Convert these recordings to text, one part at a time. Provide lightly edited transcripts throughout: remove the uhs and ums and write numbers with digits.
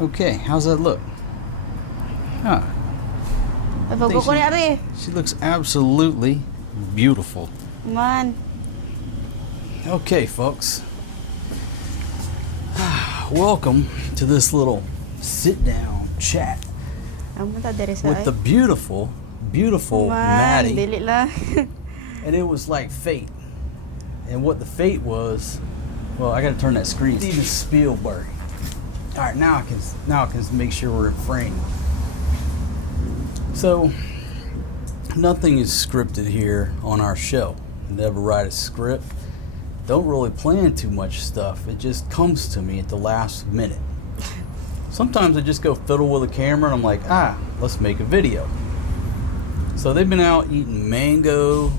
Okay, how's that look? Huh. She looks absolutely beautiful. Man. Okay, folks. Welcome to this little sit-down chat with the beautiful Maddie. Dili lang. And it was like fate. And what the fate was, well, I gotta turn that screen. Steven Spielberg. All right, now I can make sure we're in frame. So, nothing is scripted here on our show. Never write a script. Don't really plan too much stuff. It just comes to me at the last minute. Sometimes I just go fiddle with a camera and I'm like, let's make a video. So they've been out eating mango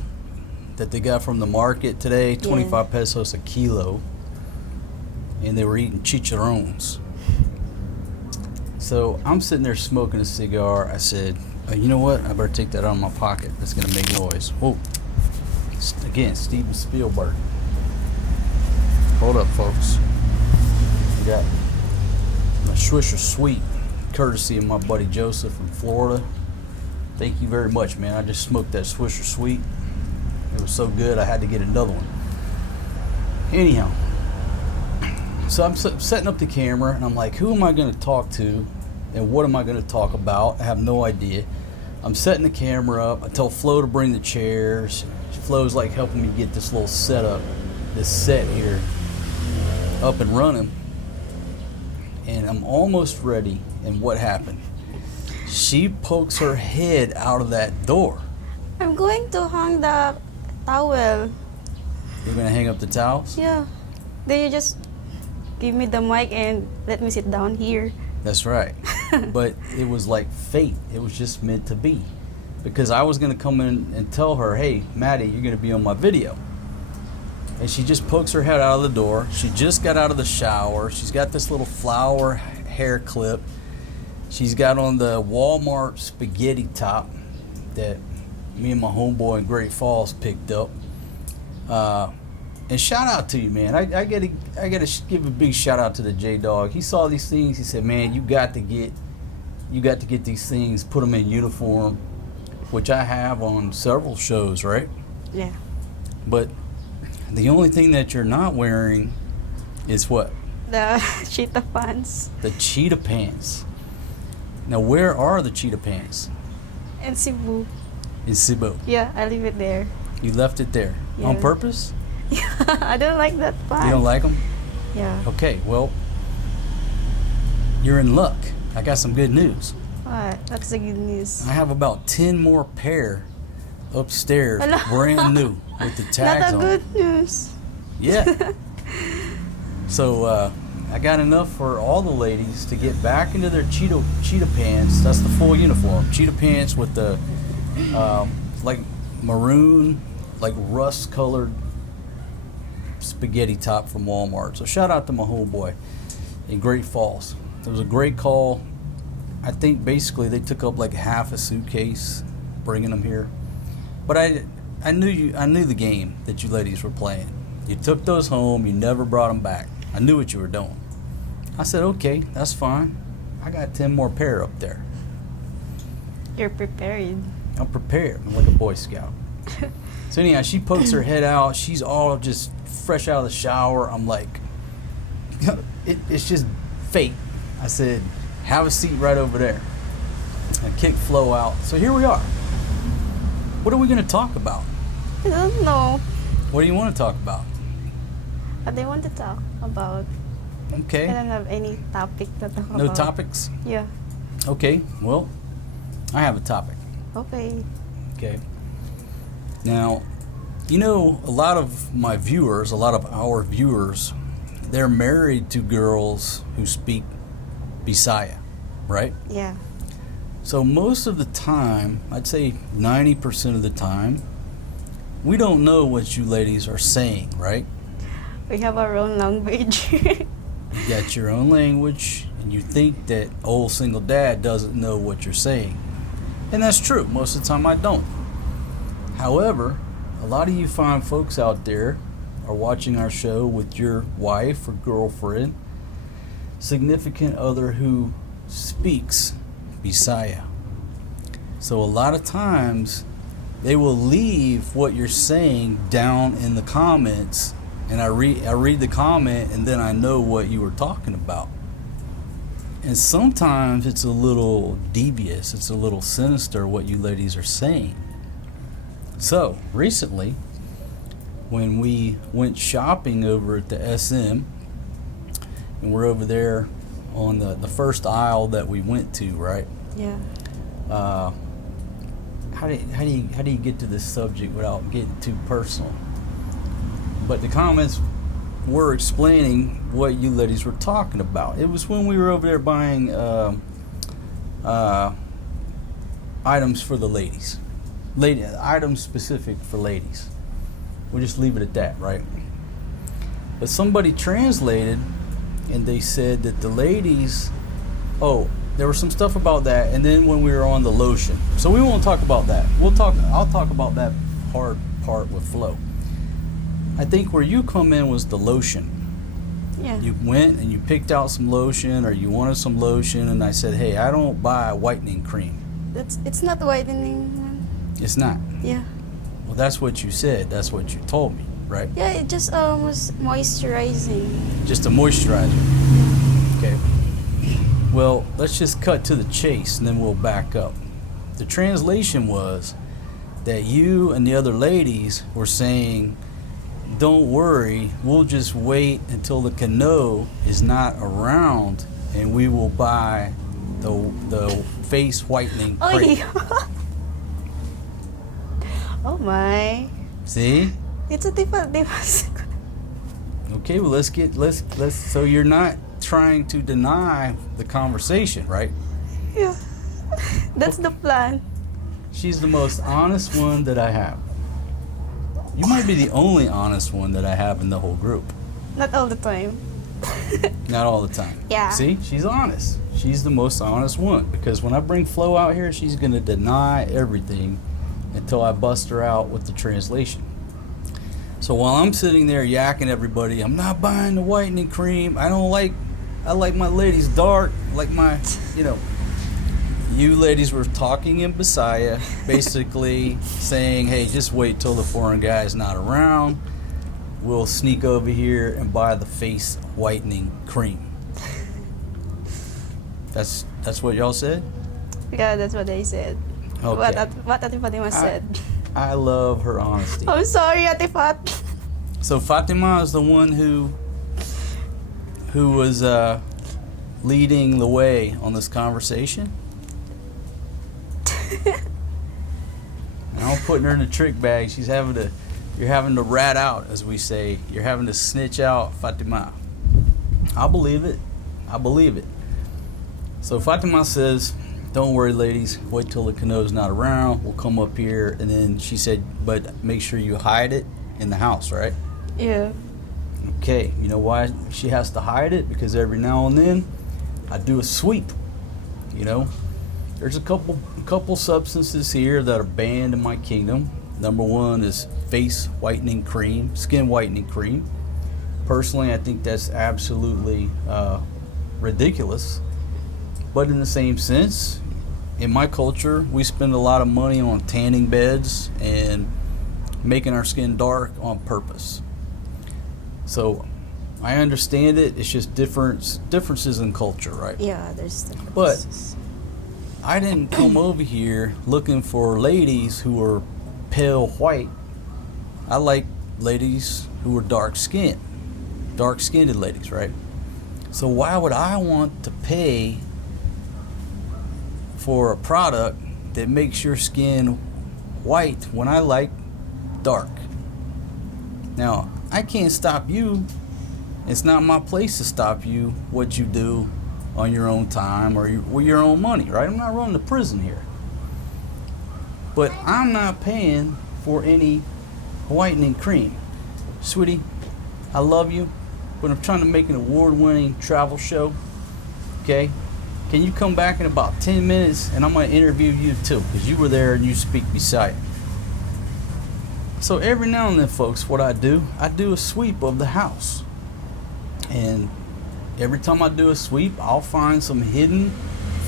that they got from the market today, 25 pesos a kilo. And they were eating chicharrones. So I'm sitting there smoking a cigar. I said, you know what? I better take that out of my pocket. That's going to make noise. Whoa. Again, Steven Spielberg. Hold up, folks. We got my Swisher Sweet, courtesy of my buddy Joseph from Florida. Thank you very much, man. I just smoked that Swisher Sweet. It was so good, I had to get another one. Anyhow, so I'm setting up the camera, and I'm like, who am I going to talk to, and what am I going to talk about? I have no idea. I'm setting the camera up. I tell Flo to bring the chairs. Flo's like helping me get this little setup, this set here, up and running. And I'm almost ready, and what happened? She pokes her head out of that door. I'm going to hang the towel. You're going to hang up the towels? Yeah. Then you just give me the mic and let me sit down here. That's right. But it was like fate. It was just meant to be. Because I was going to come in and tell her, hey, Maddie, you're going to be on my video. And she just pokes her head out of the door. She just got out of the shower. She's got this little flower hair clip. She's got on the Walmart spaghetti top that me and my homeboy in Great Falls picked up. And shout out to you, man. I gotta give a big shout out to the J Dog. He saw these things. He said, man, you got to get these things, put them in uniform, which I have on several shows, right? Yeah. But the only thing that you're not wearing is what? The cheetah pants. The cheetah pants. Now, where are the cheetah pants? In Cebu. In Cebu. Yeah, I leave it there. You left it there on purpose? Yeah, I don't like that pants. You don't like them? Yeah. Okay, well, you're in luck. I got some good news. What? That's the good news. I have about 10 more pair upstairs, Hello. brand new, with the tags on. Not a good news. Yeah. So I got enough for all the ladies to get back into their cheetah pants. That's the full uniform. Cheetah pants with the like maroon, like rust-colored spaghetti top from Walmart. So shout out to my homeboy in Great Falls. It was a great call. I think basically they took up like half a suitcase bringing them here. But I knew the game that you ladies were playing. You took those home. You never brought them back. I knew what you were doing. I said, okay, that's fine. I got 10 more pair up there. You're prepared. I'm prepared. I'm like a Boy Scout. So anyhow, she pokes her head out. She's all just fresh out of the shower. I'm like, it's just fate. I said, have a seat right over there. I kicked Flo out. So here we are. What are we going to talk about? I don't know What do you want to talk about? what they want to talk about. I Okay. don't have any topic to talk about. No topics? Yeah. Okay. Well, I have a topic. Okay. Okay. Now, you know, a lot of my viewers, a lot of our viewers, they're married to girls who speak Bisaya, right? Yeah. So most of the time, I'd say 90% of the time, we don't know what you ladies are saying, right? We have our own language. You got your own language, and you think that old single dad doesn't know what you're saying. And that's true. Most of the time I don't. However, a lot of you fine folks out there are watching our show with your wife or girlfriend. significant other who speaks Bisaya. So a lot of times they will leave what you're saying down in the comments, and I read the comment, and then I know what you were talking about. And sometimes it's a little devious, it's a little sinister what you ladies are saying. So recently, when we went shopping over at the SM, and we're over there on the first aisle that we went to, right? Yeah. How do you get to this subject without getting too personal? But the comments were explaining what you ladies were talking about. It was when we were over there buying items for the ladies, items specific for ladies. We'll just leave it at that, right? But somebody translated, and they said that the ladies, there was some stuff about that, and then when we were on the lotion. So we won't talk about that. I'll talk about that hard part with Flo. I think where you come in was the lotion. Yeah. You went and you picked out some lotion, or you wanted some lotion, and I said, hey, I don't buy whitening cream. It's not whitening one. It's not. Yeah. Well, that's what you said. That's what you told me, right? Yeah, it just was moisturizing. Just a moisturizer. Okay. Well, let's just cut to the chase, and then we'll back up. The translation was that you and the other ladies were saying, don't worry, we'll just wait until the canoe is not around, and we will buy the face whitening Oh, cream. yeah. Oh my. See? It's a different. Okay, well let's so you're not trying to deny the conversation, right? Yeah. That's the plan. She's the most honest one that I have. You might be the only honest one that I have in the whole group. Not all the time. Not all the time. Yeah. See, she's honest. She's the most honest one, because when I bring Flo out here, she's gonna deny everything until I bust her out with the translation. So while I'm sitting there yakking everybody, I'm not buying the whitening cream. I like my ladies dark, like my, you ladies were talking in Bisaya, basically saying, hey, just wait till the foreign guy's not around. We'll sneak over here and buy the face whitening cream. That's what y'all said? Yeah, that's what they said. Okay. What Ate Fatima said. I love her honesty. I'm sorry, Ate Fat. So Fatima is the one who was leading the way on this conversation. And I'm putting her in a trick bag. You're having to rat out, as we say. You're having to snitch out Fatima. I believe it. So Fatima says, don't worry, ladies. Wait till the canoe's not around. We'll come up here. And then she said, but make sure you hide it in the house, right? Yeah. Okay. You know why she has to hide it? Because every now and then I do a sweep. There's a couple substances here that are banned in my kingdom. Number one is face whitening cream, skin whitening cream. Personally, I think that's absolutely ridiculous. But in the same sense, in my culture, we spend a lot of money on tanning beds and making our skin dark on purpose. So I understand it. It's just differences in culture, right? Yeah, there's the But I didn't come over here looking for ladies who are pale white. I like ladies who are dark-skinned ladies, right? So why would I want to pay for a product that makes your skin white when I like dark? Now, I can't stop you. It's not my place to stop you what you do on your own time or with your own money, right? I'm not running the prison here. But I'm not paying for any whitening cream. Sweetie, I love you, but I'm trying to make an award-winning travel show, okay? Can you come back in about 10 minutes and I'm going to interview you too, because you were there and you speak beside me. So every now and then, folks, what I do a sweep of the house. And every time I do a sweep, I'll find some hidden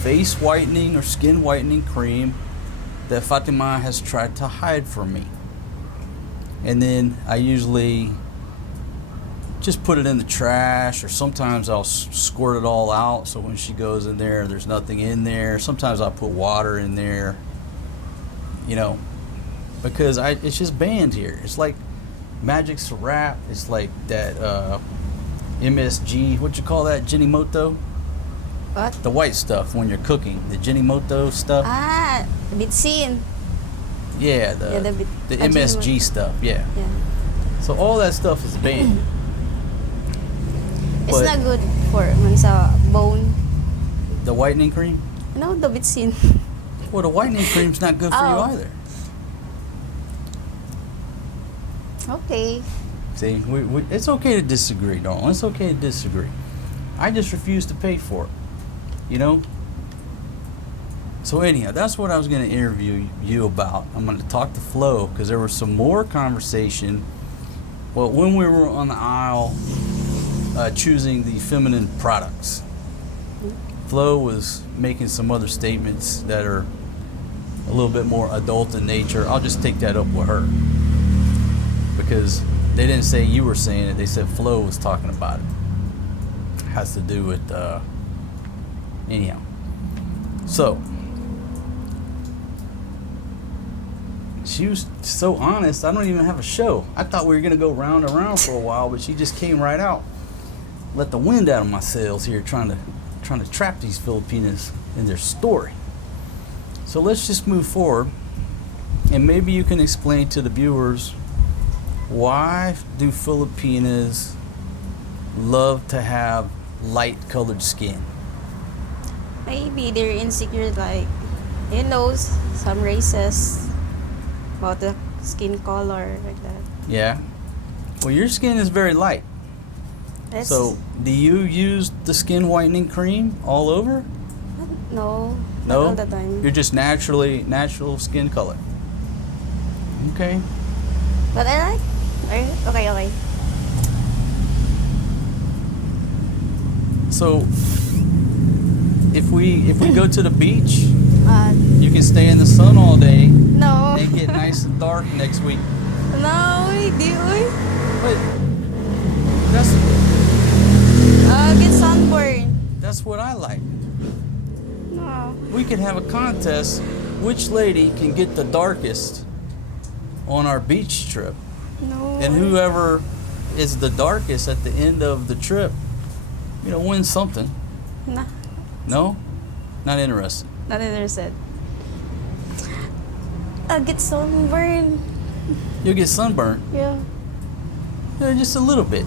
face whitening or skin whitening cream that Fatima has tried to hide from me. And then I usually just put it in the trash, or sometimes I'll squirt it all out so when she goes in there, there's nothing in there. Sometimes I'll put water in there, you know, because it's just banned here. It's like Magic Syrup. It's like that MSG, what you call that, Jinimoto? What? The white stuff when you're cooking, the Jinimoto stuff. Ah, bitsin. Yeah, the MSG stuff, yeah. So all that stuff is banned. It's not good for man sa bone. The whitening cream? No, the bitsin. Well, the whitening cream's not good for you either. Okay. See, it's okay to disagree, darling. It's okay to disagree. I just refuse to pay for it, you know? So anyhow, that's what I was going to interview you about. I'm going to talk to Flo because there was some more conversation. Well, when we were on the aisle choosing the feminine products, Flo was making some other statements that are a little bit more adult in nature. I'll just take that up with her because they didn't say you were saying it. They said Flo was talking about it. Has to do with anyhow. So she was so honest. I don't even have a show. I thought we were gonna go round and round for a while, but she just came right out. Let the wind out of my sails here, trying to trap these Filipinas in their story. So let's just move forward, and maybe you can explain to the viewers, why do Filipinas love to have light colored skin? Maybe they're insecure, like, you know, some races about the skin color, like that. Yeah. Well, your skin is very light. So, do you use the skin whitening cream all over? No. No? Not all the time. You're just natural skin color. Okay. But I like. Okay. So, if we go to the beach, You can stay in the sun all day no. and get nice and dark next week. No, di uy. But that's Get sunburn. that's what I like. No. We could have a contest, which lady can get the darkest on our beach trip. No. And whoever is the darkest at the end of the trip, wins something. Nah, No? Not interested. not interested. Get sunburn. You'll get sunburned. Yeah. Just a little bit.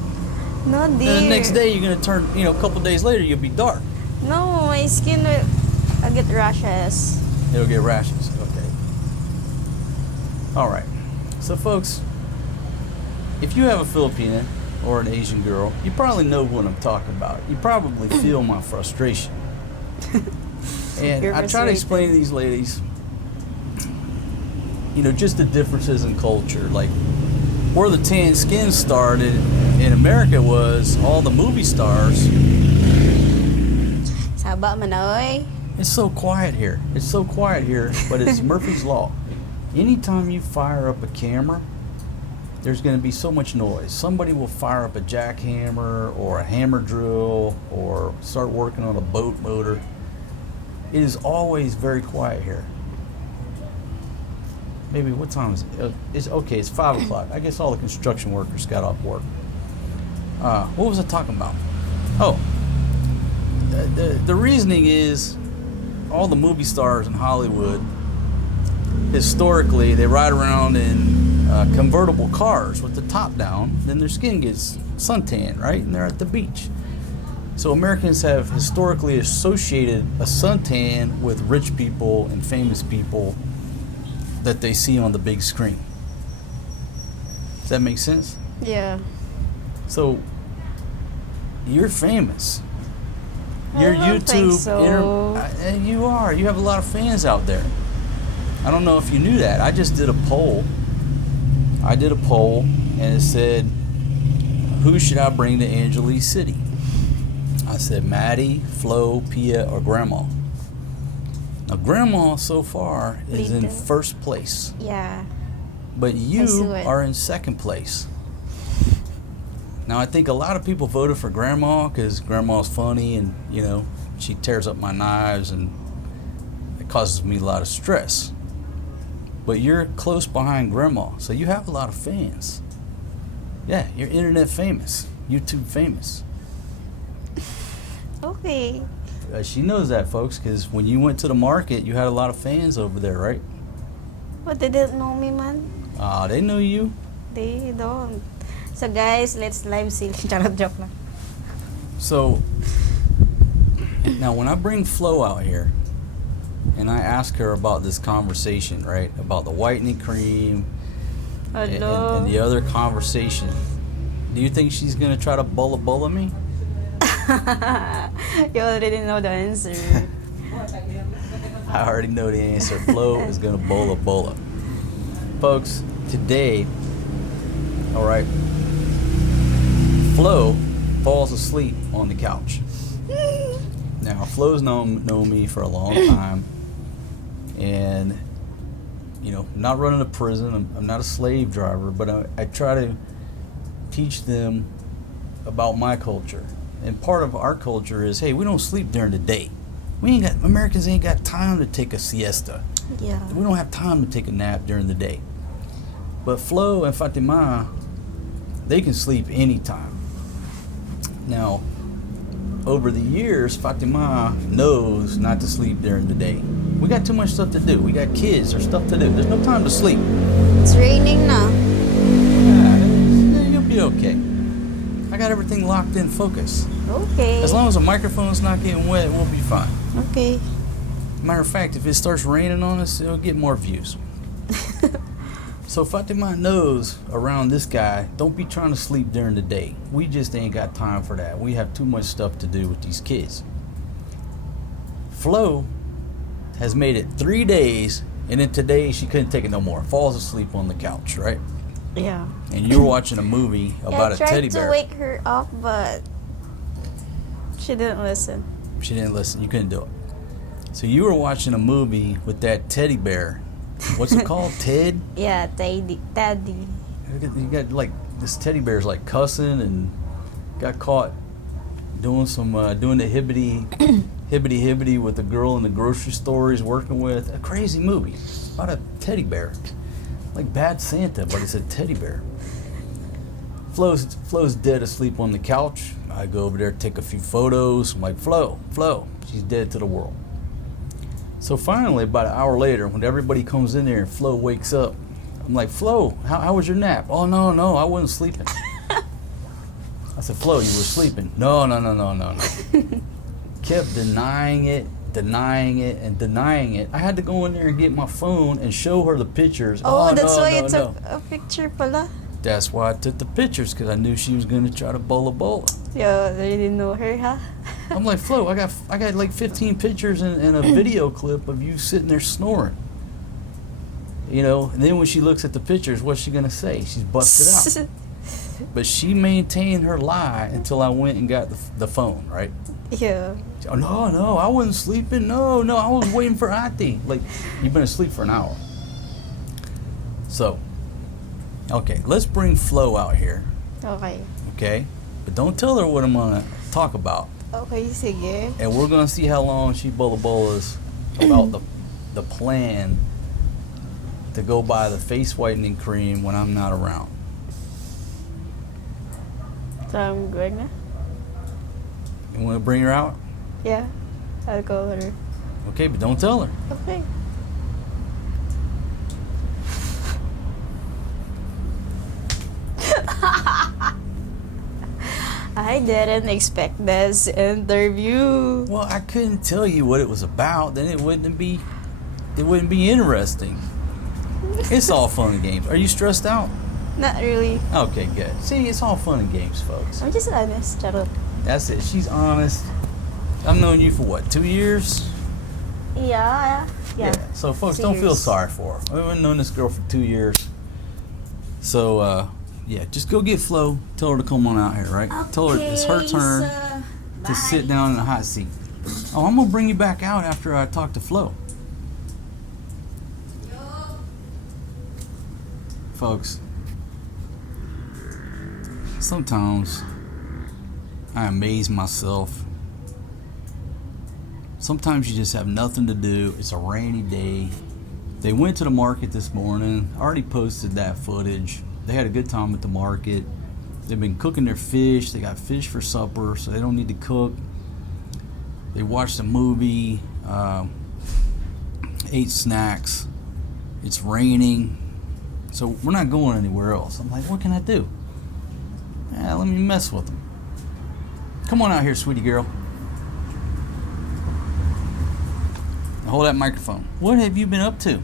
No, And dear. the next day you're going to turn, a couple days later you'll be dark. No, my skin will. I get rashes. It'll get rashes. Okay. All right. So, folks, if you have a Filipina or an Asian girl, you probably know what I'm talking about. You probably feel my frustration. And You're I try to frustrated. explain to these ladies, just the differences in culture. Like, where the tan skin started in America was all the movie stars. Saba man oy. It's so quiet here. But it's Murphy's Law. Anytime you fire up a camera, there's going to be so much noise. Somebody will fire up a jackhammer or a hammer drill or start working on a boat motor. It is always very quiet here. Maybe, what time is it? It's 5 o'clock. I guess all the construction workers got off work. What was I talking about? Oh, the reasoning is all the movie stars in Hollywood, historically, they ride around in convertible cars with the top down, then their skin gets suntan, right? And they're at the beach. So Americans have historically associated a suntan with rich people and famous people that they see on the big screen. Does that make sense? Yeah. So you're famous. I Your don't think YouTube, so. you are. You have a lot of fans out there. I don't know if you knew that. I just did a poll. And it said, who should I bring to Angeles City? I said Maddie, Flo, Pia, or Grandma. Now, Grandma so far is in Little. first place, Yeah. but I you saw it. are in second place. Now, I think a lot of people voted for Grandma because Grandma's funny and, you know, she tears up my knives and it causes me a lot of stress. But you're close behind Grandma, so you have a lot of fans. Yeah, you're internet famous, YouTube famous. Okay. She knows that, folks, because when you went to the market, you had a lot of fans over there, right? But they didn't know me, man. They know you. They don't. So guys, let's live see. Charot, joke lang. So, now when I bring Flo out here, and I ask her about this conversation, right? About the whitening cream Hello. and the other conversation, do you think she's going to try to bulla me? You already know the answer. I already know the answer. Flo is going to bulla. Folks, today, all right, Flo falls asleep on the couch. Now, Flo's known me for a long time, and, you know, I'm not running a prison. I'm not a slave driver, but I try to teach them about my culture. And part of our culture is, hey, we don't sleep during the day. Americans ain't got time to take a siesta. Yeah. We don't have time to take a nap during the day. But Flo and Fatima, they can sleep anytime. Now, over the years, Fatima knows not to sleep during the day. We got too much stuff to do. We got kids, there's stuff to do. There's no time to sleep. It's raining now. Yeah, you'll be okay. I got everything locked in focus. Okay. As long as the microphone's not getting wet, we'll be fine. Okay. Matter of fact, if it starts raining on us, it'll get more views. So Fatima knows around this guy, don't be trying to sleep during the day. We just ain't got time for that. We have too much stuff to do with these kids. Flo has made it 3 days, and then today she couldn't take it no more. Falls asleep on the couch, right? Yeah. And you were watching a movie about a teddy bear. I tried to wake her up, but she didn't listen. She didn't listen. You couldn't do it. So you were watching a movie with that teddy bear. What's it called? Ted? Yeah, Teddy. You got like this teddy bear's like cussing and got caught doing the hibbity with the girl in the grocery store he's working with. A crazy movie about a teddy bear, like Bad Santa, but it's a teddy bear. Flo's dead asleep on the couch. I go over there, take a few photos. I'm like, Flo, she's dead to the world. So finally, about an hour later, when everybody comes in there and Flo wakes up, I'm like, Flo, how was your nap? Oh, no, I wasn't sleeping. I said, Flo, you were sleeping. No. Kept denying it. I had to go in there and get my phone and show her the pictures. That's why you took a picture pala. That's why I took the pictures, because I knew she was going to try to bulla. Yeah, they didn't know her, huh? I'm like, Flo, I got like 15 pictures and a video clip of you sitting there snoring. You know, and then when she looks at the pictures, what's she gonna say? She's busted out. But she maintained her lie until I went and got the phone, right? Yeah. Oh, no, I wasn't sleeping. No, I was waiting for Auntie. Like, you've been asleep for an hour. So, okay, let's bring Flo out here. Okay? But don't tell her what I'm gonna talk about. Okay, sige. And we're gonna see how long she bullas about the plan to go buy the face whitening cream when I'm not around. So I'm good na? You wanna bring her out? Yeah, I'll call her. Okay, but don't tell her. Okay. I didn't expect this interview. Well, I couldn't tell you what it was about, then it wouldn't be interesting. It's all fun and games. Are you stressed out? Not really. Okay, good. See, it's all fun and games, folks. I'm just honest, charot. That's it. She's honest. I've known you for what, 2 years? Yeah. So, folks, 2 don't feel years. sorry for her. We've known this girl for 2 years. So, yeah, just go get Flo. Tell her to come on out here, right? Tell her it's her turn. So, to sit down in the hot seat. Oh, I'm gonna bring you back out after I talk to Flo. Folks, sometimes I amaze myself. Sometimes you just have nothing to do. It's a rainy day. They went to the market this morning. I already posted that footage. They had a good time at the market. They've been cooking their fish. They got fish for supper, so they don't need to cook. They watched a movie, ate snacks. It's raining, so we're not going anywhere else. I'm like, what can I do? Let me mess with them. Come on out here, sweetie girl. Now hold that microphone. What have you been up to?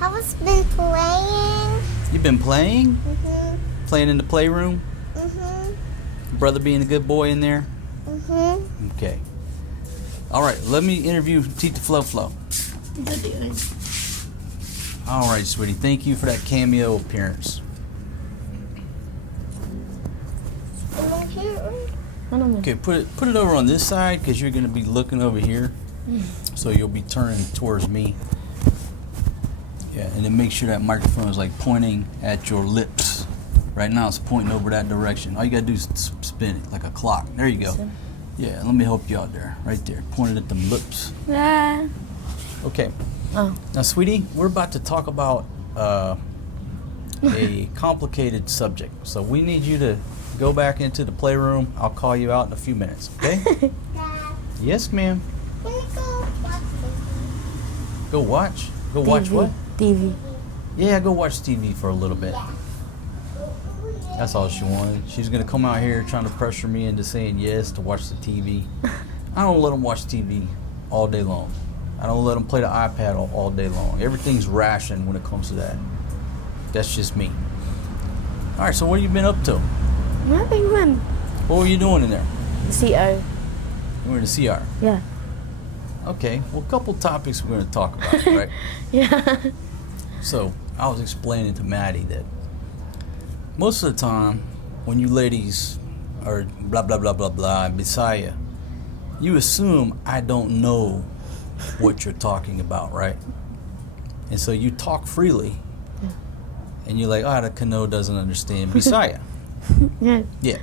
I was been playing. You've been playing? Mhm. Playing in the playroom? Mhm. Brother being a good boy in there? Mhm. Okay. All right, let me interview Tita Flo. All right, sweetie. Thank you for that cameo appearance. Okay, put it over on this side because you're going to be looking over here. So you'll be turning towards me. Yeah, and then make sure that microphone is like pointing at your lips. Right now it's pointing over that direction. All you got to do is spin it like a clock. There you go. Yeah, let me help you out there. Right there. Pointed at them lips. Ah. Okay. Oh. Now, sweetie, we're about to talk about a complicated subject. So we need you to go back into the playroom. I'll call you out in a few minutes, okay? Dad, Yes, ma'am. can we go watch TV? Go watch? Go watch what? TV. Yeah, go watch TV for a little bit. That's all she wanted. She's going to come out here trying to pressure me into saying yes to watch the TV. I don't let them watch TV all day long. I don't let them play the iPad all day long. Everything's rationed when it comes to that. That's just me. All right, so what have you been up to? Nothing, man. What were you doing in there? CR. You were in the CR. Yeah. Okay, well, a couple topics we're going to talk about, right? Yeah. So, I was explaining to Maddie that most of the time, when you ladies are blah, blah, blah, blah, blah, Bisaya, you assume I don't know what you're talking about, right? And so you talk freely, and you're like, the Kano doesn't understand Bisaya. Yeah. Yeah.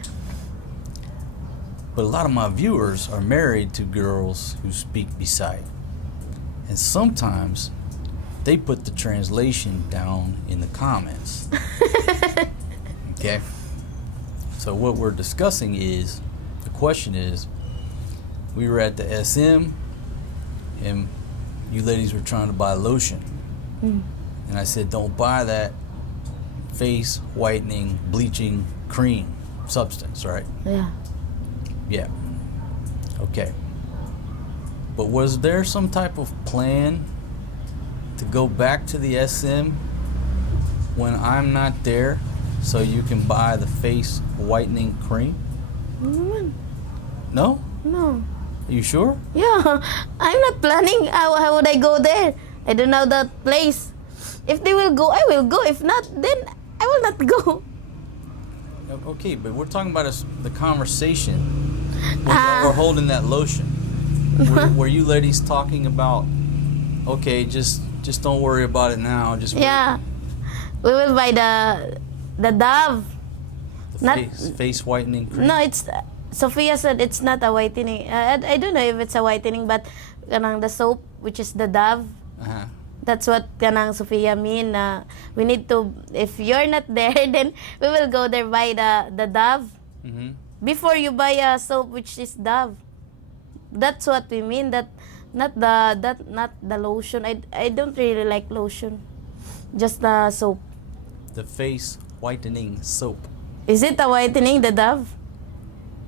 But a lot of my viewers are married to girls who speak Bisaya. And sometimes they put the translation down in the comments. Okay? So what we're discussing is, the question is, we were at the SM and you ladies were trying to buy lotion. And I said, don't buy that face whitening, bleaching cream substance, right? Yeah. Yeah. Okay. But was there some type of plan to go back to the SM when I'm not there so you can buy the face whitening cream? No? No. Are you sure? Yeah. I'm not planning. How would I go there? I don't know that place. If they will go, I will go. If not, then I will not go. Okay, but we're talking about the conversation when y'all were holding that lotion. Were you ladies talking about, okay, just don't worry about it now. Just wait. Yeah. We will buy the Dove. The Not- face whitening cream. No, it's Sophia said it's not a whitening. I don't know if it's a whitening, but kanang the soap, which is the Dove. Uh-huh. That's what kanang Sophia mean. We need to. If you're not there, then we will go there buy the Dove. Mm-hmm. Before you buy a soap, which is Dove. That's what we mean. Not the lotion. I don't really like lotion. Just the soap. The face whitening soap. Is it a whitening, the Dove?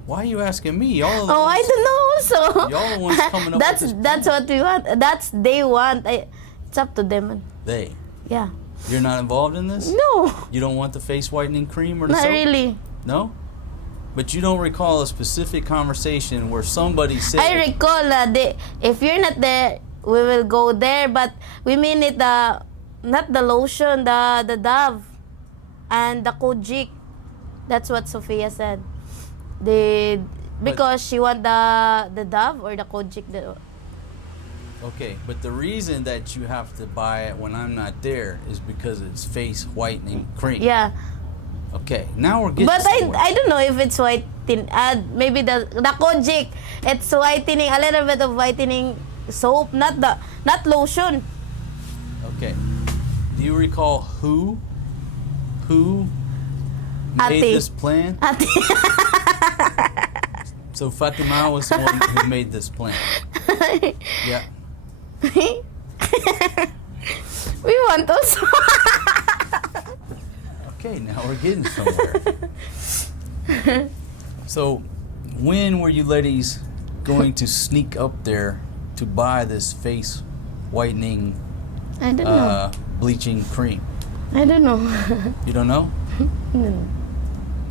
Why are you asking me? Y'all are the Oh, I ones- don't know also. Y'all the ones coming up that's with this that's what we want. That's they want. It's up to them. They. Yeah. You're not involved in this? No, You don't want the face whitening cream or the not soap? really. No? But you don't recall a specific conversation where somebody said... I recall if you're not there, we will go there. But we mean it not the lotion, the Dove, and the Kojic. That's what Sophia said. because she want the Dove or the Kojic. Okay, but the reason that you have to buy it when I'm not there is because it's face whitening cream. Yeah. Okay, now we're getting. But somewhere. I don't know if it's whitening. Maybe the Kojic, it's whitening, a little bit of whitening soap, not lotion. Okay. Do you recall who made Ate. this plan? Ate. So Fatima was the one who made this plan. Yeah. We want also. Okay, now we're getting somewhere. So, when were you ladies going to sneak up there to buy this face whitening I don't know. bleaching cream? I don't know. You don't know? No.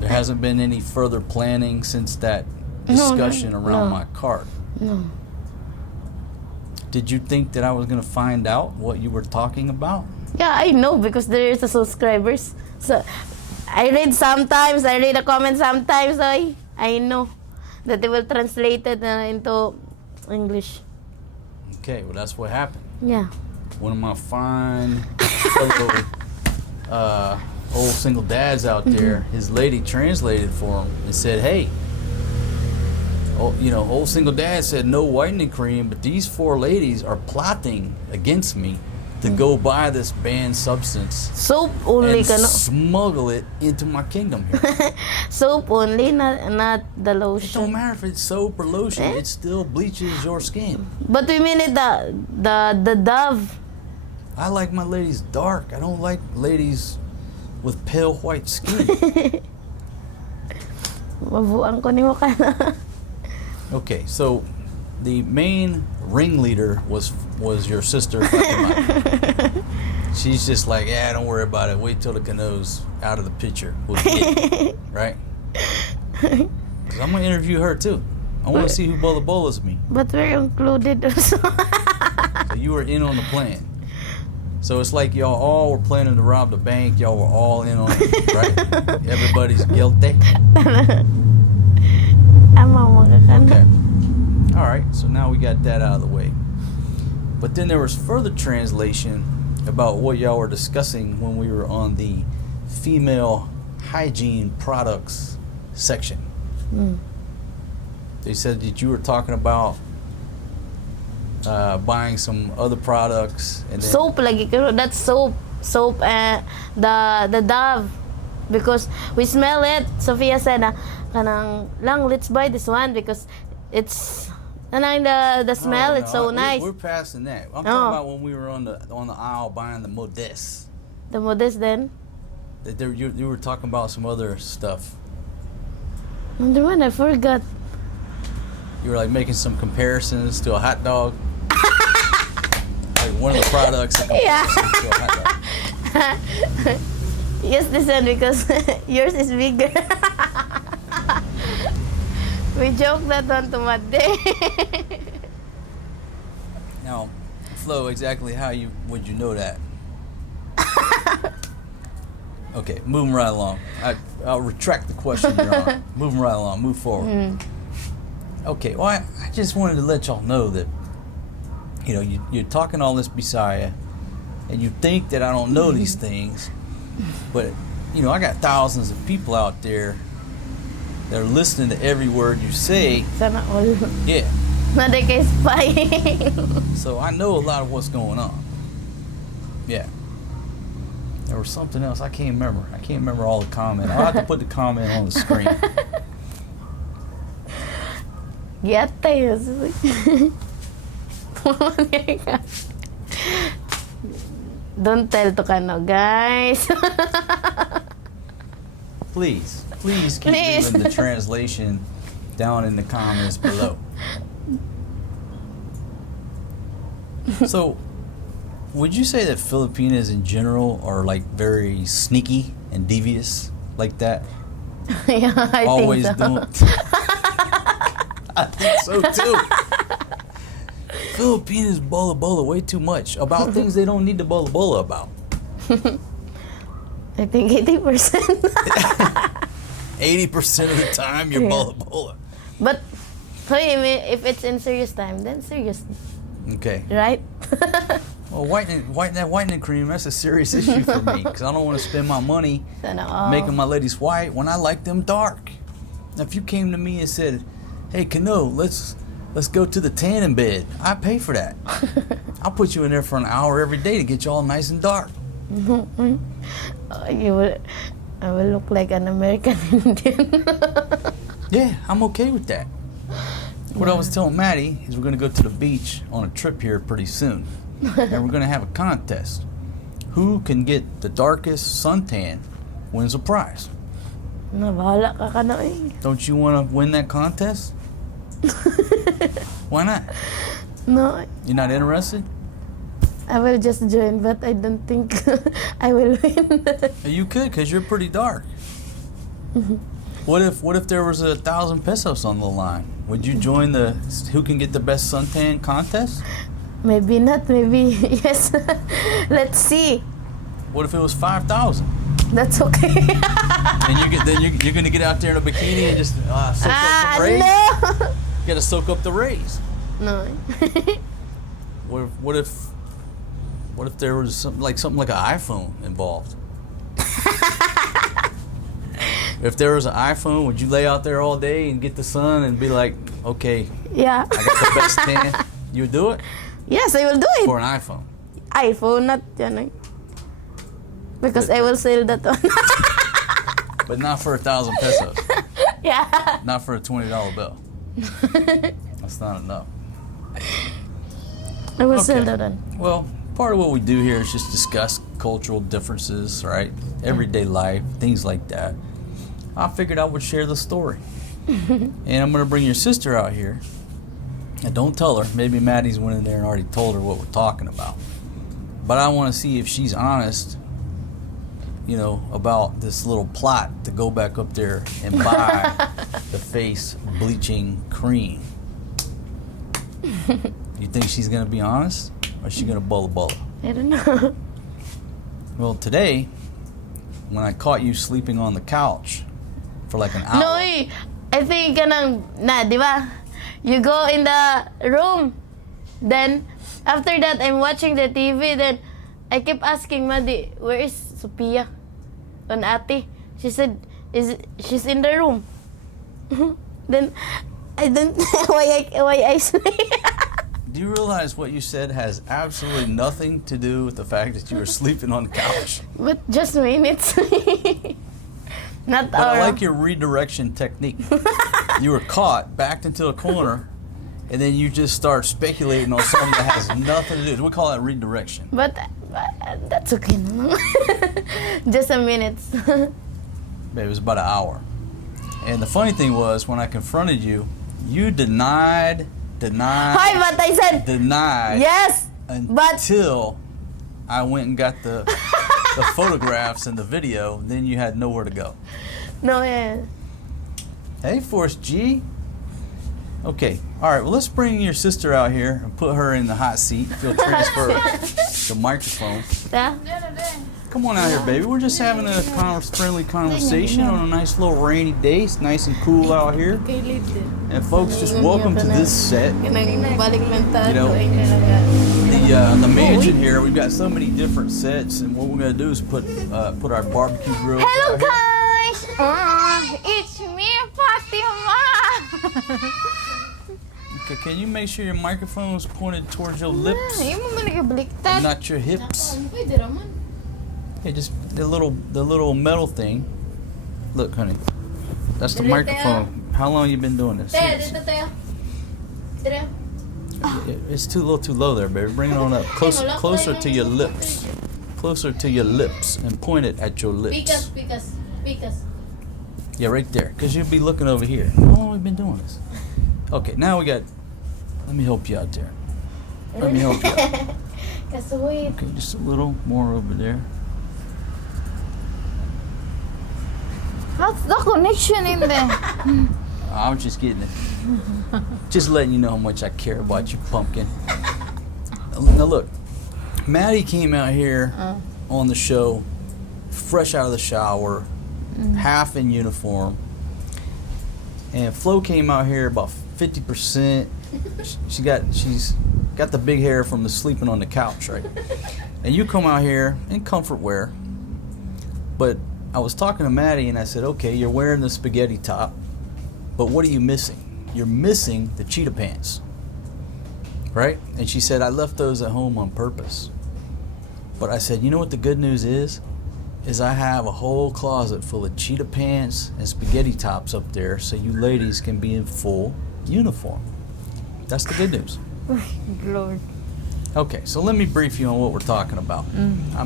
There hasn't been any further planning since that No, discussion around no. my cart. No. Did you think that I was going to find out what you were talking about? Yeah, I know because there is a subscribers. So I read sometimes, I read a comment sometimes. So I know that they will translate it into English. Okay, well, that's what happened. Yeah. One of my fine fellow old single dads out there, his lady translated for him and said, hey, old single dad said no whitening cream, but these 4 ladies are plotting against me to go buy this banned substance Soap only and ka no. smuggle it into my kingdom here. Soap only, not the It don't lotion. matter if it's soap or lotion, it still bleaches your skin. But we mean it the Dove. I like my ladies dark. I don't like ladies with pale white skin. Mabuang ko ni mo ka na. Okay, so the main ringleader was your sister Fatima. She's just like, yeah, don't worry about it. Wait till the canoe's out of the picture. We'll get it. Right? Because I'm going to interview her too. I want to see who Bola Bola's me. But we're included also. So you were in on the plan. So it's like y'all all were planning to rob the bank. Y'all were all in on it, right? Everybody's guilty. Ama mo ka na. Okay. All right. So now we got that out of the way. But then there was further translation about what y'all were discussing when we were on the female hygiene products section. Mm. They said that you were talking about buying some other products and then Soap lagi pero that's soap the Dove because we smell it. Sophia said na kanang lang let's buy this one because it's kanang the smell it's so nice. We're passing that. I'm talking about when we were on the aisle buying the Modest. The Modest then. That you were talking about some other stuff. Wonder one I forgot. You were like making some comparisons to a hot dog. Like one of the products. Yeah. To a hot dog. Yes, this one because yours is bigger. We joke that one to Maddie. Now, Flo, exactly how would you know that? Okay, moving right along. I'll retract the question, Your Honor. Moving right along, move forward. Okay, well, I just wanted to let y'all know that, you're talking all this beside, and you think that I don't know these things, but, I got thousands of people out there that are listening to every word you say. Sana all. Yeah. Na de kay spy. So I know a lot of what's going on. Yeah. There was something else. I can't remember. I can't remember all the comment. I'll have to put the comment on the screen. Yata Don't tell to Kano, guys. Please keep Please. leaving the translation down in the comments below. So, would you say that Filipinas in general are like very sneaky and devious like that? Yeah, I Always think so. doing. I think so too. Filipinas bola way too much about things they don't need to bola about. I think 80%. 80% of the time you're Yeah. bola. But if it's in serious time, then serious, Okay. right? Well, whitening cream, that's a serious issue for me because I don't want to spend my money Sana, making my ladies white when I like them dark. Now, if you came to me and said, "Hey, Kano, let's go to the tanning bed," I pay for that. I'll put you in there for an hour every day to get you all nice and dark. I will look like an American Indian. Yeah, I'm okay with that. What I was telling Maddie is we're going to go to the beach on a trip here pretty soon. And we're going to have a contest. Who can get the darkest suntan wins a prize. Bahala ka Kano eh. Don't you want to win that contest? Why not? No, You're not interested? I will just join, but I don't think I will win. You could, because you're pretty dark. What if there was 1,000 pesos on the line? Would you join the who can get the best suntan contest? Maybe not, maybe yes. Let's see. What if it was 5,000? That's okay. And you're gonna get out there in a bikini and just soak up the rays? No. You gotta soak up the rays. No. What if there was something like an iPhone involved? If there was an iPhone, would you lay out there all day and get the sun and be like, okay, Yeah. I got the best tan? You would do it Yes, I will do it. for an iPhone? iPhone, not yan eh. Because I will sell that one. But not for 1,000 pesos. Yeah. Not for a $20 bill. That's not enough. I will sell Okay. that one. Well, part of what we do here is just discuss cultural differences, right? Everyday life, things like that. I figured I would share the story. And I'm going to bring your sister out here. And don't tell her. Maybe Maddie's went in there and already told her what we're talking about. But I want to see if she's honest, about this little plot to go back up there and buy the face bleaching cream. You think she's going to be honest? Or is she going to bulla? I don't know. Well, today, when I caught you sleeping on the couch for like an hour. No, I think di ba? You go in the room. Then, after that, I'm watching the TV. Then, I kept asking Madi, where is Sophia? On Ate. She said, she's in the room. Then, I don't know why I sleep. Do you realize what you said has absolutely nothing to do with the fact that you were sleeping on the couch? But just minutes. Not But I hour. like your redirection technique. You were caught, backed into a corner, and then you just start speculating on something that has nothing to do. We call that redirection. But that's okay. No? Just a minute. It was about an hour. And the funny thing was, when I confronted you, you denied, Hi, but I said, yes, but until I went and got the photographs and the video. Then you had nowhere to go. no, yeah. Hey, Force G. Okay, all right. Well, let's bring your sister out here and put her in the hot seat. You'll transfer the microphone. Yeah. Come on out here, baby. We're just having a friendly conversation on a nice little rainy day. It's nice and cool out here. And folks, just welcome to this set. The mansion here, we've got so many different sets, and what we're gonna do is put our barbecue grill. Hello, out here. guys! It's me, Fatima! Okay, can you make sure your microphone is pointed towards your lips, Baliktad. not your hips? Okay, just the little metal thing. Look, honey, that's the microphone. How long you been doing this? It's too low there, baby. Bring it on up, closer to your lips, and point it at your lips. Pikas. Yeah, right there, because you'll be looking over here. How long have we been doing this? Okay, now let me help you out there. Let me help you out. Okay, just a little more over there. What's the connection in there? I was just getting it. Just letting you know how much I care about you, pumpkin. Now look, Maddie came out here on the show, fresh out of the shower, half in uniform. And Flo came out here about 50%. She's got the big hair from the sleeping on the couch, right? And you come out here in comfort wear. But I was talking to Maddie and I said, okay, you're wearing the spaghetti top, but what are you missing? You're missing the cheetah pants, right? And she said, I left those at home on purpose. But I said, you know what the good news is I have a whole closet full of cheetah pants and spaghetti tops up there so you ladies can be in full uniform. That's the good news. Lord. Okay, so let me brief you on what we're talking about.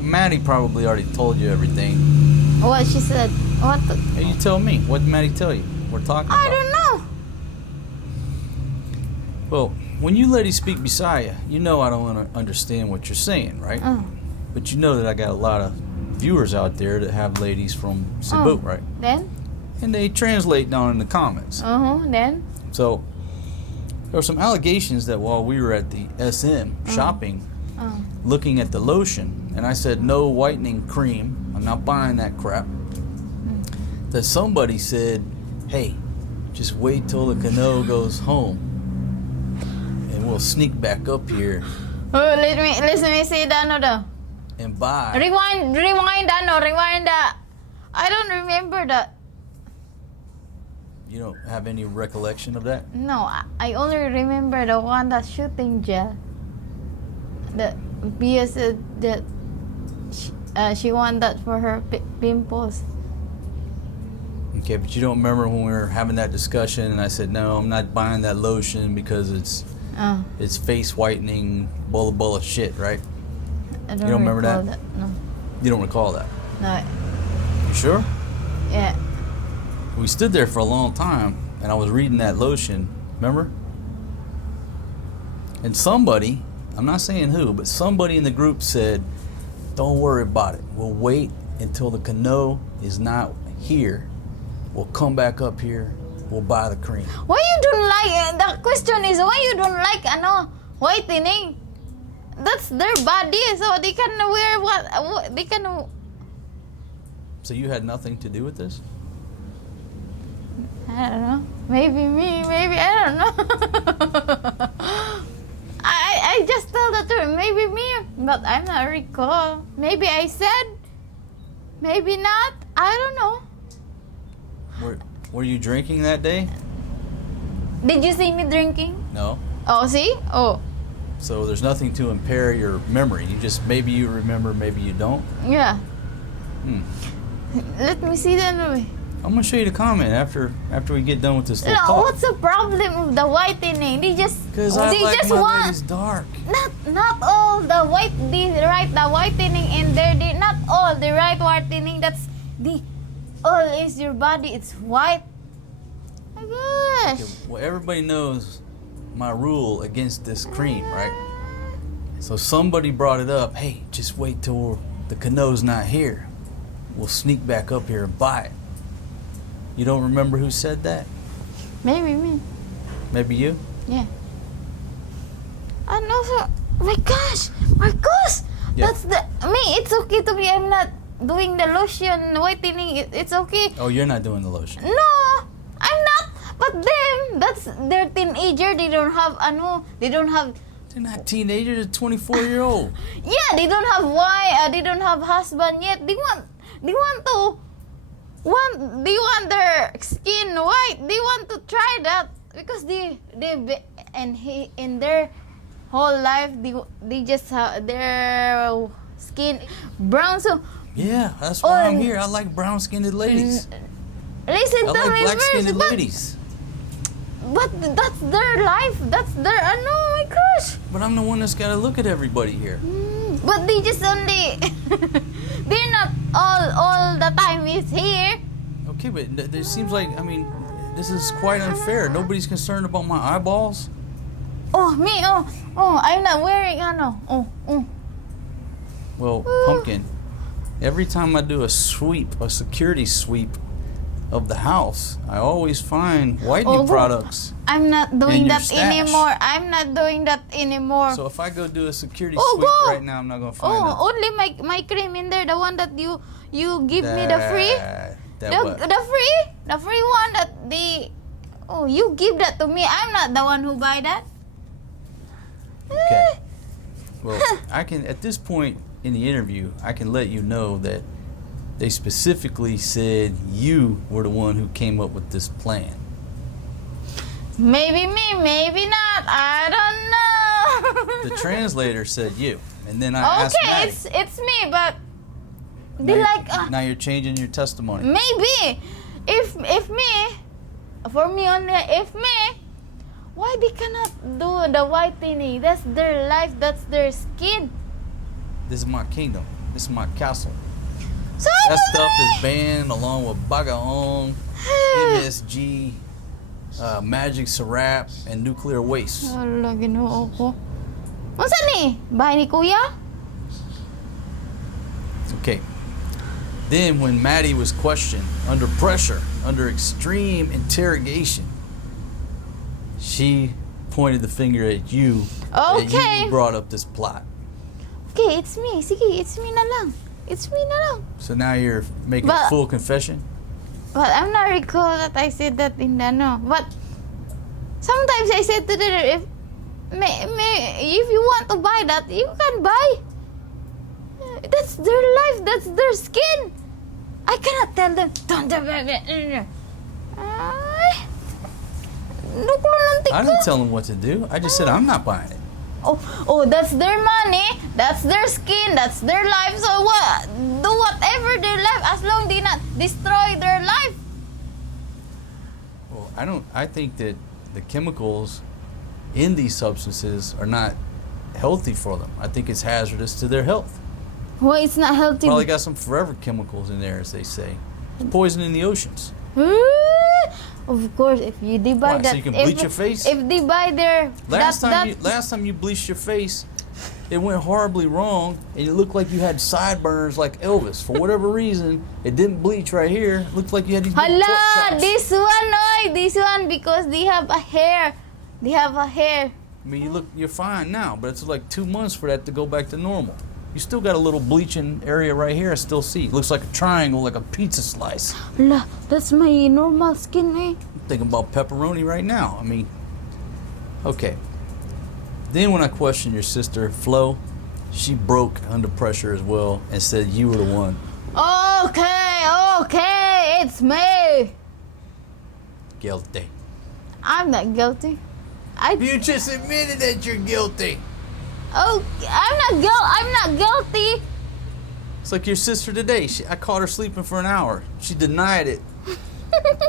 Maddie probably already told you everything. What she said? What? Hey, you tell me. What did Maddie tell you? We're talking about. I don't know. Well, when you ladies speak beside you, you know I don't understand what you're saying, right? Oh. But you know that I got a lot of viewers out there that have ladies from Cebu, right? Then? And they translate down in the comments. Then? So there were some allegations that while we were at the SM shopping, looking at the lotion, and I said no whitening cream, I'm not buying that crap, that somebody said, hey, just wait till the canoe goes home and we'll sneak back up here Oh, let me say the ano daw. and buy. Rewind that. I don't remember that. You don't have any recollection of that? No, I only remember the one that's shooting gel. The Bia said that she want that for her pimples. Okay, but you don't remember when we were having that discussion and I said, no, I'm not buying that lotion because it's face whitening, bulla shit, right? I You don't remember recall that? No. You don't recall that? No. You sure? Yeah. We stood there for a long time and I was reading that lotion, remember? And somebody, I'm not saying who, but somebody in the group said, don't worry about it. We'll wait until the canoe is not here. We'll come back up here. We'll buy the cream. Why you don't like? The question is why you don't like whitening? That's their body, so they can wear what they can. So you had nothing to do with this? I don't know. Maybe me. Maybe I don't know. I just tell the truth. Maybe me, but I'm not recall. Maybe I said. Maybe not. I don't know. Were you drinking that day? Did you see me drinking? No. Oh, see? Oh, So there's nothing to impair your memory. You just, maybe you remember, maybe you don't. yeah. Hmm. Let me see then. I'm gonna show you the comment after we get done with this little No, talk. what's the problem with the whitening? They just Because I like just my want ladies dark. not all the the whitening in there. They not all the right whitening. That's the all is your body. It's white. My gosh. Okay, well, everybody knows my rule against this cream, right? So somebody brought it up. Hey, just wait till the canoe's not here. We'll sneak back up here and buy it. You don't remember who said that? Maybe me. Maybe you? Yeah. And also, my gosh. Yeah. That's the me. It's okay to be. I'm not doing the lotion whitening. It's okay. Oh, you're not doing the lotion. No, I'm not. But them, that's their teenager. They don't have They don't have. They're not teenagers. They're 24-year-old. Yeah, they don't have wife. They don't have husband yet. They want their skin white. They want to try that because in their whole life they just have their skin brown. So Yeah, that's why I'm Oh, here. I like brown-skinned ladies. listen I to like me black-skinned first. ladies. But that's their life. That's their. Oh my gosh. But I'm the one that's got to look at everybody here. But they just only. They're not all the time is here. Okay, but it seems like, I mean, this is quite unfair. Nobody's concerned about my eyeballs. Oh me. Oh. I'm not wearing. Well, Pumpkin, every time I do a security sweep of the house, I always find whitening products. I'm not in doing your that stash. anymore. I'm not doing that anymore. So if I go do a security Oh, sweep go. right now, I'm not going to find nothing. Only my cream in there. The one that you give me the free. That what? The free one that Oh, you give that to me. I'm not the one who buy that. Okay. Well, I can, at this point in the interview, I can let you know that they specifically said you were the one who came up with this plan. Maybe me, maybe not. I don't know. The translator said you, and then I asked Okay, Maddie. it's me, but Now they you're- now you're changing your testimony. maybe if me, for me only, if me, why they cannot do the whitening? That's their life. That's their skin. This is my kingdom. This is my castle. So That stuff is banned along with Bagaong, MSG, Magic Syrup, and nuclear waste. Hala, Ginoo ko. Unsa ni? Bahay ni Kuya? Okay. Then when Maddie was questioned under pressure, under extreme interrogation, she pointed the finger at you. That Okay. you brought up this plot. Okay, it's me. Sige, it's me na lang. It's me na lang. So now you're making But- a full confession? But I'm not recall that I said that in the no. But sometimes I said to them, if you want to buy that, you can buy. That's their life. That's their skin. I cannot tell them, don't buy it. Ay, luklo ng I tiko. didn't tell them what to do. I just said I'm not buying it. Oh, that's their money, that's their skin, that's their life. So what? Do whatever their life as long they not destroy their life. Well, I think that the chemicals in these substances are not healthy for them. I think it's hazardous to their health. Well, it's not healthy. Probably got some forever chemicals in there, as they say. It's poison in the oceans. Of course, if you they buy Why, that, so you can bleach your face? If they buy their Last that, time you bleached your face, it went horribly wrong, and you looked like you had sideburns like Elvis. For whatever reason, it didn't bleach right here. It looked like you had these big pork hala, chops. this one because they have a hair. They have a hair. I mean, you're fine now, but it's like 2 months for that to go back to normal. You still got a little bleaching area right here. I still see. It looks like a triangle, like a pizza slice. Hala, that's my normal skin, eh? I'm thinking about pepperoni right now. I mean, okay. Then when I questioned your sister, Flo, she broke under pressure as well and said you were the one. Okay, it's me. Guilty. I'm not guilty. You just admitted that you're guilty. Oh, I'm not guilty. It's like your sister today. I caught her sleeping for an hour. She denied it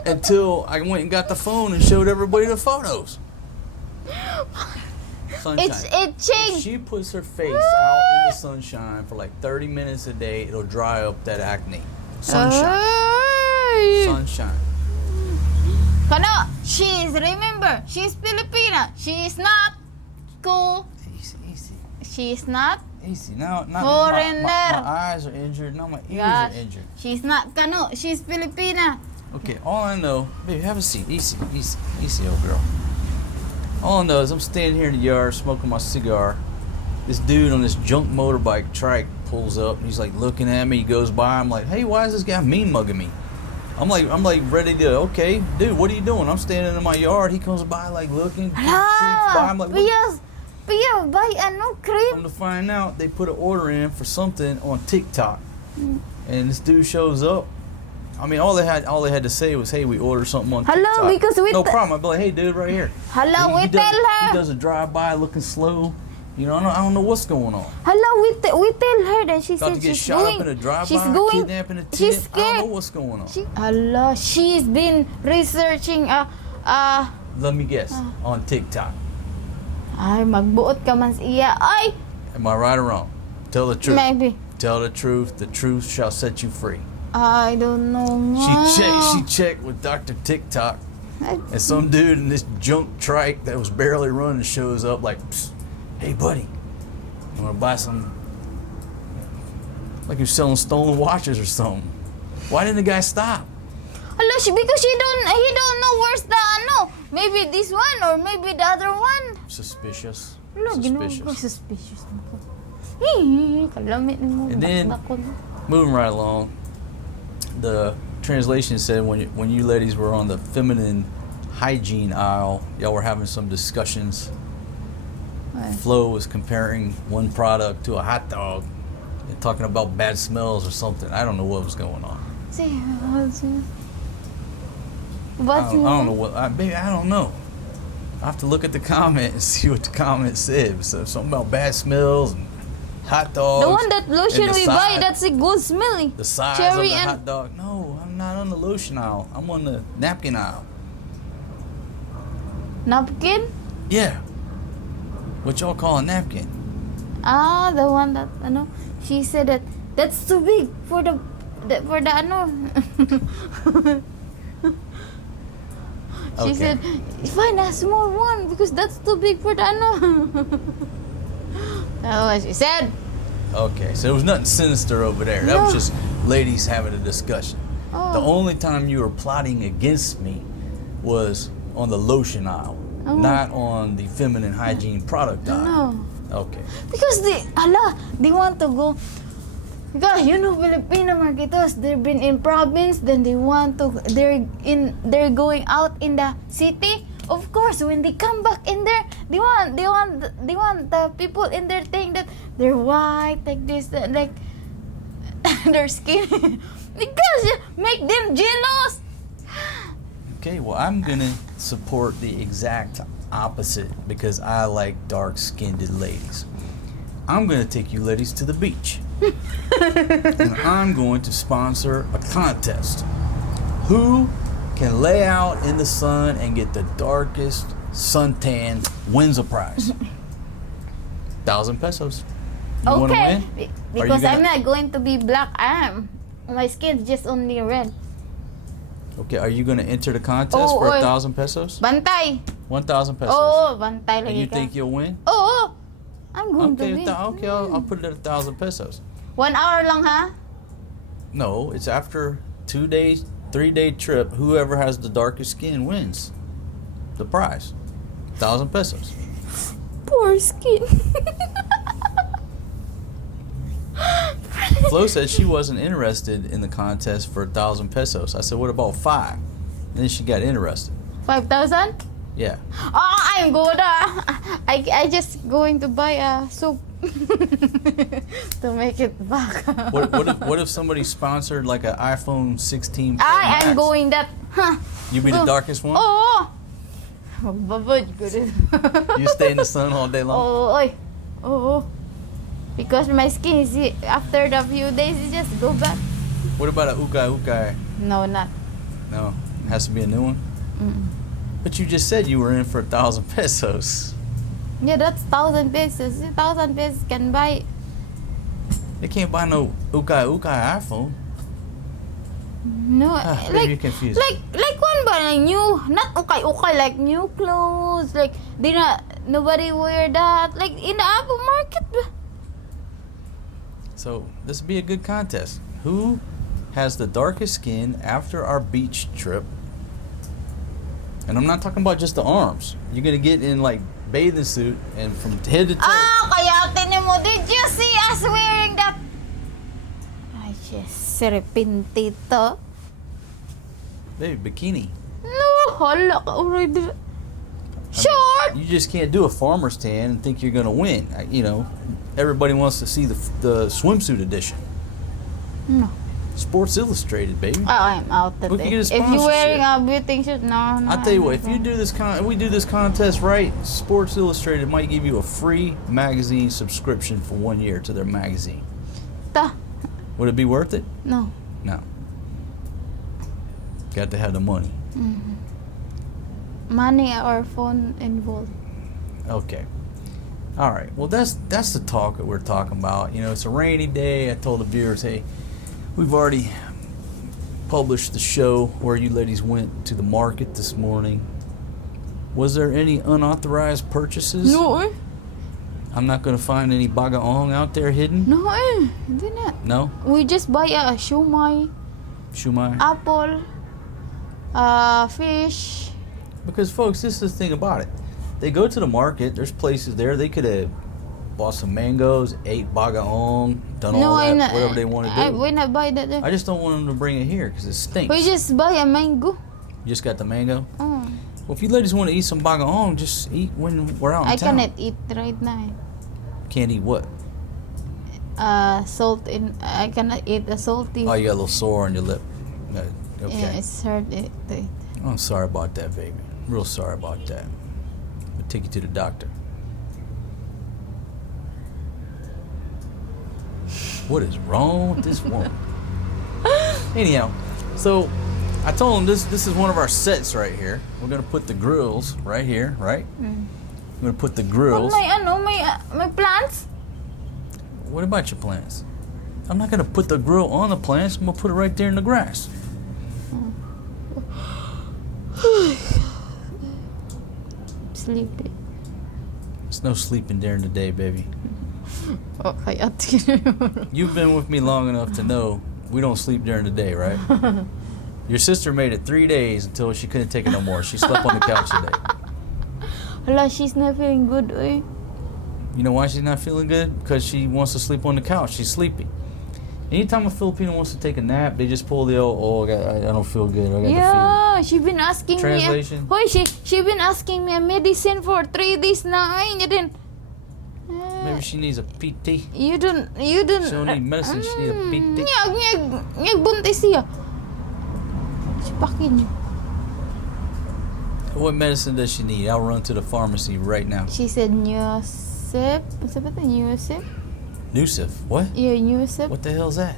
until I went and got the phone and showed everybody the photos. Sunshine. It If changed. she puts her face out in the sunshine for like 30 minutes a day, it'll dry up that acne. Sunshine. Ay. Sunshine. Kano, remember, she's Filipina. She's not cool. Easy. She's not. Easy. Now, Foreigner. my eyes are injured. Now my ears Gosh. are injured. She's not Kano. She's Filipina. Okay, all I know, baby, have a seat. Easy, old girl. All I know is I'm standing here in the yard smoking my cigar. This dude on this junk motorbike trike pulls up. And he's like looking at me. He goes by. I'm like, hey, why is this guy mean mugging me? I'm like ready to. Okay, dude, what are you doing? I'm standing in my yard. He comes by like looking. Creeps by. I'm like, what? Pia, buy ano cream. Come to find out, they put an order in for something on TikTok, and this dude shows up. I mean, all they had to say was, "Hey, we ordered something on Hello, TikTok." because we no problem. I'd be like, "Hey, dude, right here." Hello, we does, tell her. He does a drive-by, looking slow. You know, I don't know what's going on. Hello, we tell her that she About said to get she's shot going. up in a drive-by, She's going. kidnapping a tent. She's I scared. don't know what's going on. Allah, she's been researching. Let me guess, on TikTok. Ay, magbuot ka man sa iya. Ay, Am I right or wrong? Tell the truth. maybe. Tell the truth. The truth shall set you free. I don't know. She checked with Dr. TikTok. And some dude in this junk trike that was barely running shows up like, "Psst, hey buddy, you wanna buy some?" Like you're selling stolen watches or something. Why didn't the guy stop? Hello, because he don't know where's the ano. Maybe this one or maybe the other one. Suspicious. Hello, Suspicious. suspicious. Kalamit mo. And then- Moving right along, the translation said when you ladies were on the feminine hygiene aisle, y'all were having some discussions. Why? Flo was comparing one product to a hot dog and talking about bad smells or something. I don't know what was going on. See, I what's don't know what. Baby, I don't know. I have to look at the comment and see what the comment said. So something about bad smells and hot dogs. the one that lotion and the we buy, size- that's a good smelly. the size cherry of the and- hot dog. No, I'm not on the lotion aisle. I'm on the napkin aisle. Napkin? Yeah. What y'all call a napkin? Ah, the one that she said that that's too big for the She Okay. said, find a small one because that's too big for the That's what she said. Okay, so there was nothing sinister over there. That was No. just ladies having a discussion. Oh. The only time you were plotting against me was on the lotion aisle, Oh. not on the feminine hygiene product aisle. No. Okay. Because they want to go. Because Filipino marketos, they've been in province, then they're going out in the city. Of course, when they come back in there, they want the people in there think that they're white, like this, like their skin. Because you make them jealous. Okay, well, I'm going to support the exact opposite because I like dark-skinned ladies. I'm going to take you ladies to the beach. And I'm going to sponsor a contest. Who can lay out in the sun and get the darkest suntan wins a prize? 1,000 pesos. You want to Okay, win? because gonna- I'm not going to be black. My skin's just only red. Okay, are you going to enter the contest Oh, for oy. 1,000 pesos? Bantay. 1,000 pesos. Oo, bantay And lagi you ka. think you'll win? Oo, I'm going to Okay, win. okay, I'll put it at 1,000 pesos. 1 hour lang ha? No, it's after 2 days, 3-day trip. Whoever has the darkest skin wins the prize. 1,000 pesos. Poor skin. Flo said she wasn't interested in the contest for 1,000 pesos. I said, what about 5? And then she got interested. 5,000? Yeah. Oh, I'm good. I just going to buy a soup to make it back. What if somebody sponsored like an iPhone 16 Pro I'm Max? going that. Huh. You be the darkest one? Oh. Babad ko rin. You stay in the sun all day long? Oh, oy. Oh. Because my skin is after the few days it just go back. What about a ukai? No, not. No, it has to be a new one? But you just said you were in for 1,000 pesos. Yeah, that's 1,000 pesos. 1,000 pesos can buy. They can't buy no ukai iPhone. No, Maybe you're confused. like one ba like new, not okay, like new clothes, like nobody wear that, like in the Apple market ba? So this would be a good contest. Who has the darkest skin after our beach trip? And I'm not talking about just the arms. You're gonna get in like bathing suit and from head to toe. Kaya tinan mo, did you see us wearing that? Ay, just serpente to. Baby, bikini. No, hala ka already. Short! You just can't do a farmer's tan and think you're gonna win. Everybody wants to see the swimsuit edition. No. Sports Illustrated, baby. I'm out We can today. get a If you're wearing sponsorship. a bathing suit, no. I'll tell you what, if you do this we do this contest right, Sports Illustrated might give you a free magazine subscription for 1 year to their magazine. Ta. Would it be worth it? No. No. Got to have the money. Money or phone involved. Okay. All right. Well, that's the talk that we're talking about. It's a rainy day. I told the viewers, hey, we've already published the show where you ladies went to the market this morning. Was there any unauthorized purchases? No. I'm not going to find any bagaong out there hidden? No, hindi na. No? We just buy a shumai, Shumai? apple, fish. Because, folks, this is the thing about it. They go to the market. There's places there. They could have bought some mangoes, ate bagaong, done all that, whatever they want to do. We not buy that there. I just don't want them to bring it here because it stinks. We just buy a mango. You just got the mango? Oh. Well, if you ladies want to eat some bagaong, just eat when we're out in I town. cannot eat right now. Can't eat what? Salt in. I cannot eat the salty. Oh, you got a little sore on your lip. No, okay. Yeah, it's hard to eat. I'm sorry about that, baby. Real sorry about that. I'll take you to the doctor. What is wrong with this woman? Anyhow, so I told him this is one of our sets right here. We're gonna put the grills right here, right? We're gonna put the grills. My plants. What about your plants? I'm not gonna put the grill on the plants. I'm gonna put it right there in the grass. Sleepy. There's no sleeping during the day, baby. Okay, You've been with me long enough to know we don't sleep during the day, right? Your sister made it 3 days until she couldn't take it no more. She slept on the couch today. Hala, she's not feeling good, eh? You know why she's not feeling good? Because she wants to sleep on the couch. She's sleepy. Anytime a Filipino wants to take a nap, they just pull the old, I don't feel good. I got the Yeah, she been asking Translation? me. She been asking me a medicine for 3 days now. Ay, you didn't. fever. Maybe she needs a PT. You don't. She don't need medicine, she need a PT. Nyag buntis siya. Sipakin niyo. What medicine does she need? I'll run to the pharmacy right now. She said Nusip. What's that? Nusip? Nusif. What? Yeah, Nusip. What the hell's that?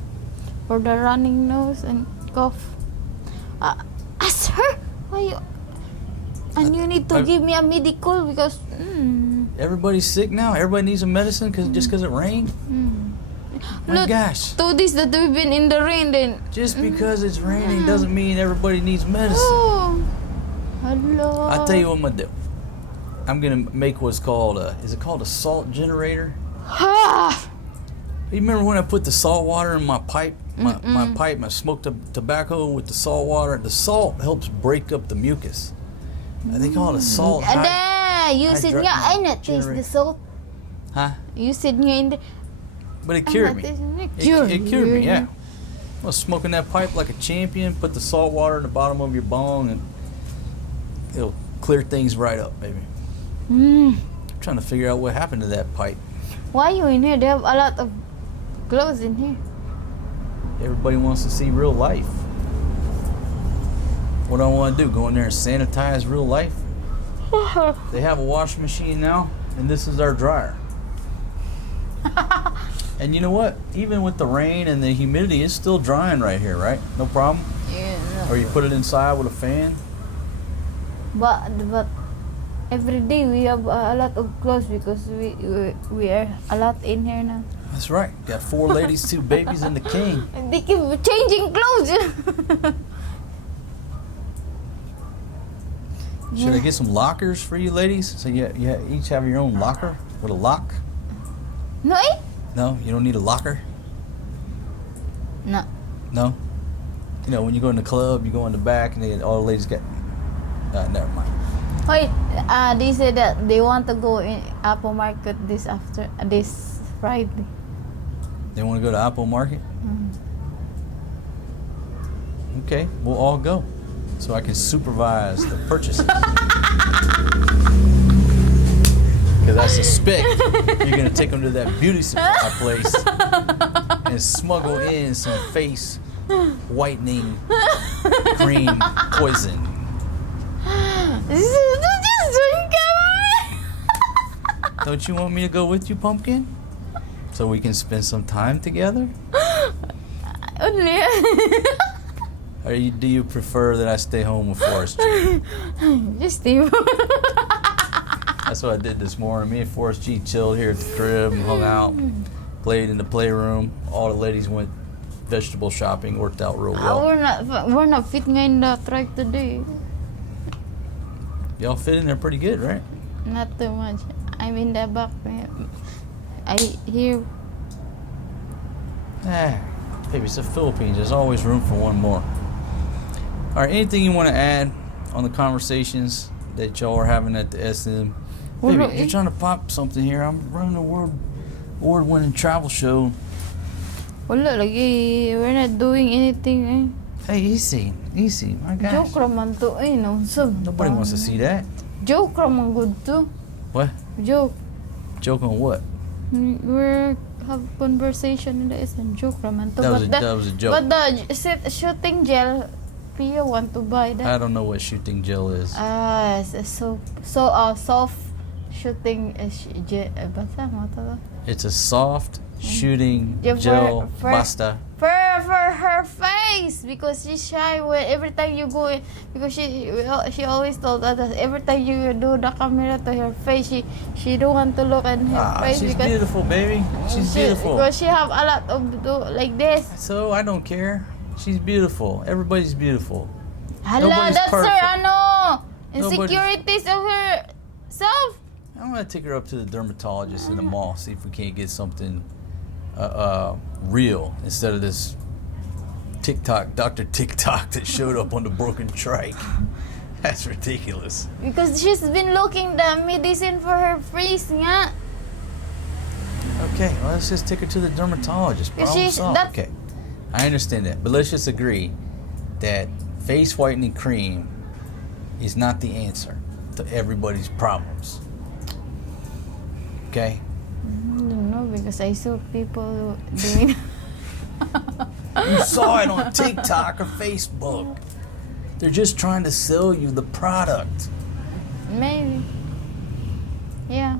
For the running nose and cough. Ask her. Why you? And you need to give me a medical because. Everybody's sick now? Everybody needs a medicine just because it rained? My Look, gosh. 2 days that we've been in the rain then. Just because it's raining doesn't mean everybody needs medicine. Oh. Hello. I'll tell you what I'm going to do. I'm going to make what's called is it called a salt generator? Ha! You remember when I put the salt water in my pipe? My pipe, my smoked tobacco with the salt water. The salt helps break up the mucus. They call it a salt. You said nga, I not taste the salt. Huh? You said nga in the. But it cured me. It cured me, yeah. I was smoking that pipe like a champion. Put the salt water in the bottom of your bong, and it'll clear things right up, baby. I'm trying to figure out what happened to that pipe. Why you in here? They have a lot of clothes in here. Everybody wants to see real life. What do I want to do? Go in there and sanitize real life? They have a washing machine now, and this is our dryer. And you know what? Even with the rain and the humidity, it's still drying right here, right? No problem? Yeah. Or you put it inside with a fan? But every day we have a lot of clothes because we are a lot in here now. That's right. Got 4 ladies, 2 babies, and the king. They keep changing clothes. Should I get some lockers for you ladies? So you each have your own locker with a lock? No, eh? No? You don't need a locker? No. No? You know, when you go in the club, you go in the back, and all the ladies got... never mind. Wait, they said that they want to go in Apple Market this Friday. They want to go to Apple Market? Okay, we'll all go. So I can supervise the purchases. Because I suspect you're going to take them to that beauty supply place and smuggle in some face-whitening cream poison. Don't you want me to go with you, Pumpkin? So we can spend some time together? Only. Or do you prefer that I stay home with Forrest G? Just Steve. That's what I did this morning. Me and Forrest G chilled here at the crib and hung out, played in the playroom. All the ladies went vegetable shopping, worked out real well. We're not fit nga in the truck today. Y'all fit in there pretty good, right? Not too much. I'm in the back. I hear. Baby, it's the Philippines. There's always room for one more. All right, anything you want to add on the conversations that y'all are having at the SM? Baby, you're trying to pop something here. I'm running a award-winning travel show. Wala lagi. We're not doing anything. Hey, easy, my gosh. Joke raman to, no. So, Nobody wants to see that. Joke raman good too. What? Joke. Joke on what? We're have conversation in the island. Joke raman to. That was a joke. But the shooting gel, Pia want to buy that. I don't know what shooting gel is. Soft shooting gel. Basta mo to. It's a soft shooting Yeah, gel. for- Basta. For her face, because she's shy when every time you go in, because she always told us that every time you do the camera to her face, she don't want to look at her face She's because beautiful, baby. She's beautiful. because she have a lot of like this. So I don't care. She's beautiful. Everybody's beautiful. Hala, Nobody's that's perfect. her Nobody's- insecurities of herself. I'm gonna take her up to the dermatologist in the mall, see if we can't get something real instead of this Dr. TikTok that showed up on the broken trike. That's ridiculous. Because she's been looking the medicine for her face nga. Okay, well, let's just take her to the dermatologist. Problem solved. Okay, I understand that, but let's just agree that face whitening cream is not the answer to everybody's problems. Okay? I don't know, because I saw people doing. You saw it on TikTok or Facebook. They're just trying to sell you the product. Maybe. Yeah.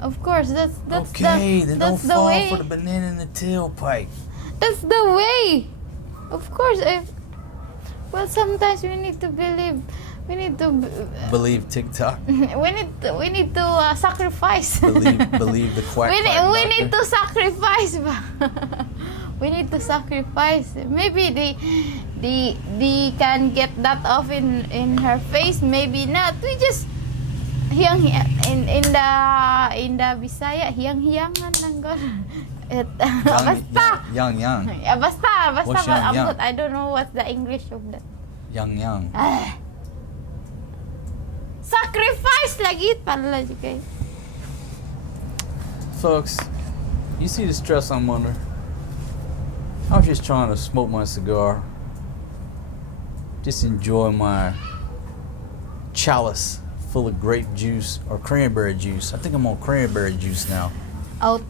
Of course, that's Okay, then don't that's the fall way. for the banana in the tailpipe. That's the way. Of course, well, sometimes we need to believe. We need to. Believe TikTok. We need to sacrifice. Believe the quack. we need to sacrifice. We need to sacrifice. Maybe they can get that off in her face. Maybe not. We just in the Bisaya hiyang-hiyangan lang gano'n. Basta. Yang. Basta. What's yang? I don't know what's the English of that. Yang. Sacrifice lagi pala guys. Folks, you see the stress I'm under? I was just trying to smoke my cigar. Just enjoy my chalice full of grape juice or cranberry juice. I think I'm on cranberry juice now. Out.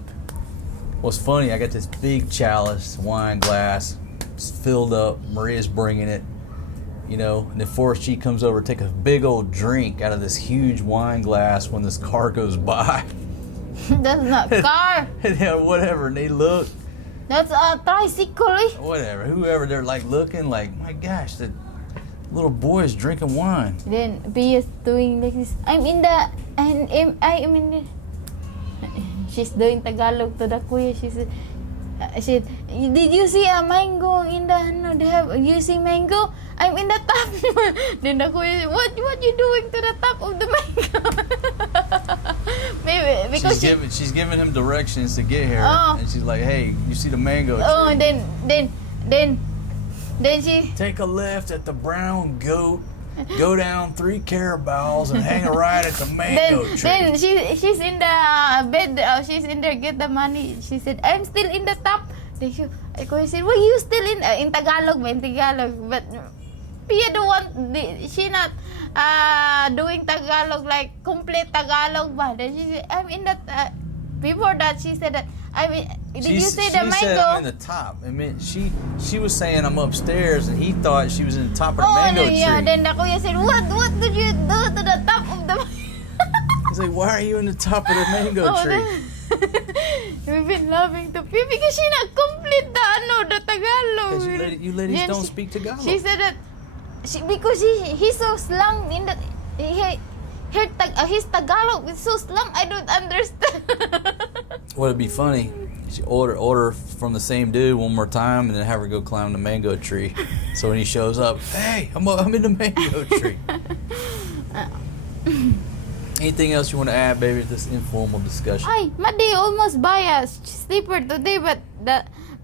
What's funny, I got this big chalice, wine glass, it's filled up. Maria's bringing it, you know, and then Forrest G comes over, take a big old drink out of this huge wine glass when this car goes by. That's not car. And then whatever, and they look, That's a tricycle. whatever, whoever, they're like looking like, my gosh, the little boy is drinking wine. Then Pia's doing like this. I'm in the. She's doing Tagalog to the kuya. She said, did you see a mango in the, no, they have, you see mango? I'm in the top. Then the kuya said, what you doing to the top of the mango? Maybe, because she's giving him directions to get here. Oh. And she's like, hey, you see the mango tree? Oh, then she, Take a left at the brown goat, go down 3 carabaos and hang a right at the mango tree. then she's in the bed. She's in there. Get the money. She said, "I'm still in the top." Then I said, "Well, you still in Tagalog, man, Tagalog." But Pia don't want. She not doing Tagalog like complete Tagalog. But then she said, "I'm in that." Before that, she said that. I mean, did you say the mango? She said I'm in the top. I mean, she was saying I'm upstairs, and he thought she was in the top of the mango tree. Yeah. Then the kuya said, "What did you do to the top of the?" He's like, "Why are you in the top of the mango tree?" We've been loving to Pia because she not complete the Tagalog. Because you ladies Then don't speak Tagalog. She said that because he's so slang in that his Tagalog is so slang. I don't understand. What'd be funny? She order from the same dude one more time, and then have her go climb the mango tree. So when he shows up, hey, I'm in the mango tree. Anything else you want to add, baby, to this informal discussion? Ay, Maddie almost buy a slipper today,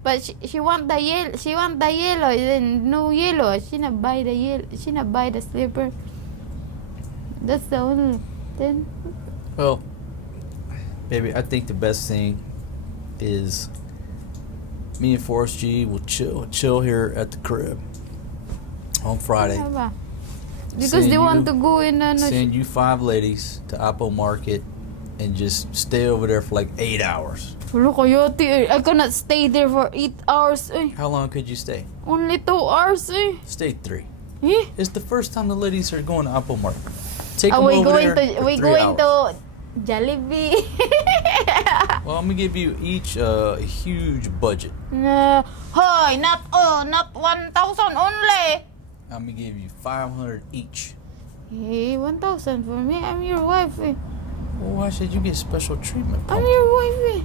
but she want the yellow. She want the yellow. Then no yellow. She not buy the yellow. She not buy the slipper. That's the only. Then. Well, baby, I think the best thing is me and Forrest G will chill here at the crib. on Friday. Ano ba? Because Send they want you- to go in Send you 5 ladies to Apple Market and just stay over there for like 8 hours. Hello, coyote. I cannot stay there for 8 hours. Eh. How long could you stay? Only 2 hours. Eh. Stay 3. Eh? It's the first time the ladies are going to Apple Market. Take Are them we over going there to for we 3 going hours. to Jollibee? Well, I'm gonna give you each a huge budget. Hoy, not 1,000 only. I'm gonna give you 500 each. Hey, 1,000 for me. I'm your wife. Eh. Well, why should you get special treatment, I'm pumpkin? your wife. Eh.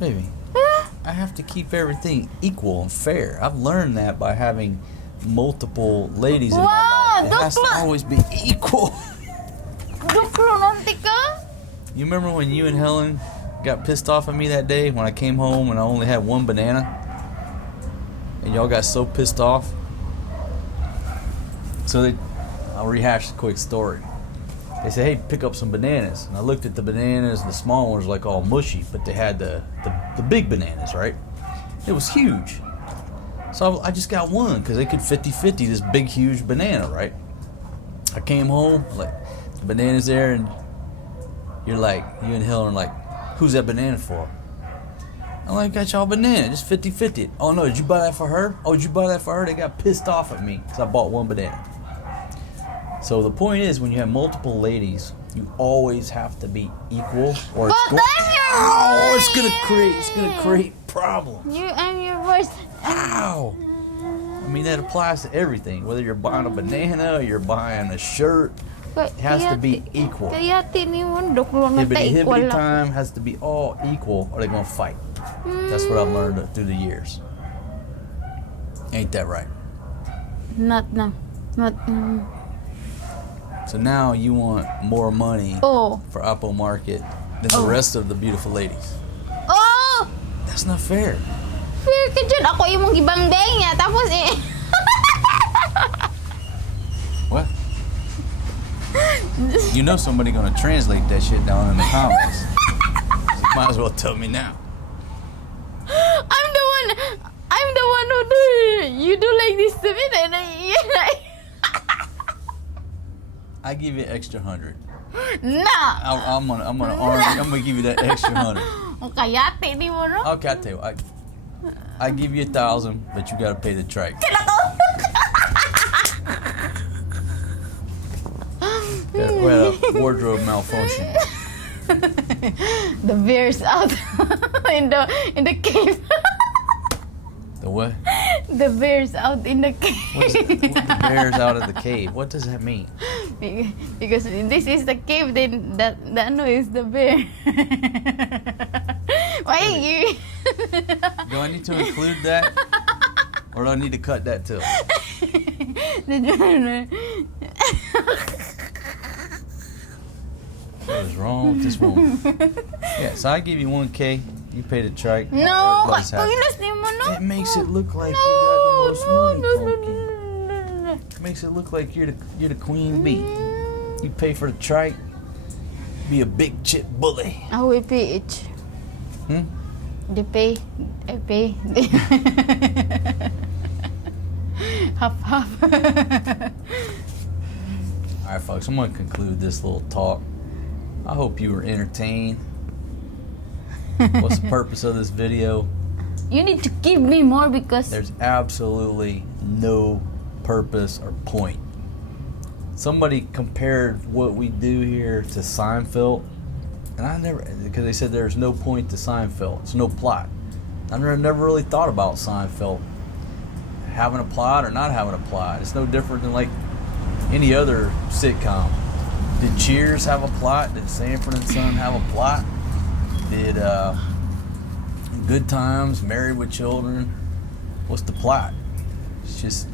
Baby, I have to keep everything equal and fair. I've learned that by having multiple ladies in Wow, my life. It has to dokla. always be equal. Dukro nanti ka? You remember when you and Helen got pissed off at me that day when I came home and I only had 1 banana? And y'all got so pissed off? So I'll rehash the quick story. They said, hey, pick up some bananas. And I looked at the bananas, the small ones like all mushy, but they had the big bananas, right? It was huge. So I just got one because they could 50-50 this big, huge banana, right? I came home, like, the banana's there, and you're like, you and Helen are like, who's that banana for? I'm like, got y'all banana, just 50-50. Oh no, did you buy that for her? Oh, did you buy that for her? They got pissed off at me because I bought 1 banana. So the point is, when you have multiple ladies, you always have to be equal, or it's But then you're Ow, it's gonna create problems. I'm your voice. Ow! I mean, that applies to everything. Whether you're buying a banana or you're buying a shirt, it has to be equal. Kaya tiniwan dukro na ta Hibbity equal hibbity lang. time has to be all equal, or they're gonna fight. That's what I've learned through the years. Ain't that right? Not. So now you want more money Oh. for Apple Market than the rest of the beautiful ladies. Oh! That's not fair. Fair ka dyan. Ako imong gibangdeng niya. Tapos eh. What? You know somebody gonna translate that shit down in the comments. So you might as well tell me now. I'm the one who do it. You do like this to me and I give you an extra 100. Na! I'm gonna give you that extra 100. O kayate di mo no? Okay, I tell you, I give you 1,000, but you gotta pay the trike. We had a wardrobe malfunction. The bear's out in the cave. The what? The bear's out in the What's cave. the bear's out of the cave. What does that mean? Because this is the cave, then that no is the bear. Why you? Do I need to include that? Or do I need to cut that too? What is wrong with this woman? Yeah, so I give you 1K, you pay the trike. No, everybody's happy. Panginoon ni mo no. It makes it look like No, you got the most money, no, Pumpkin. It makes it look like you're the queen bee. You pay for the trike, be a big chip bully. I will pay it. Hmm? They pay. I pay. Half. All right, folks, I'm going to conclude this little talk. I hope you were entertained. What's the purpose of this video? You need to give me more because There's absolutely no purpose or point. Somebody compared what we do here to Seinfeld, and because they said there's no point to Seinfeld, it's no plot. I never really thought about Seinfeld having a plot or not having a plot. It's no different than like any other sitcom. Did Cheers have a plot? Did Sanford and Son have a plot? Did Good Times, Married with Children? What's the plot? It's just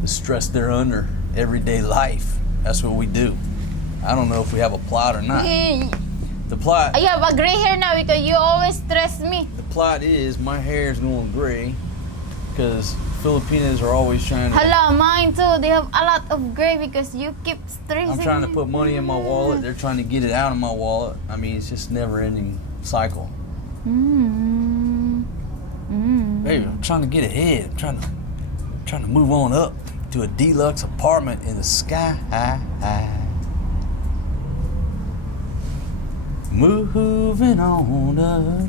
the stress they're under, everyday life. That's what we do. I don't know if we have a plot or not. The plot. I have a gray hair now because you always stress me. The plot is my hair is going gray because Filipinas are always trying to. Hello, mine too. They have a lot of gray because you keep stressing. I'm trying to put money in my wallet. They're trying to get it out of my wallet. I mean, it's just never-ending cycle. Baby, I'm trying to get ahead. I'm trying to move on up to a deluxe apartment in the sky. Moving on up.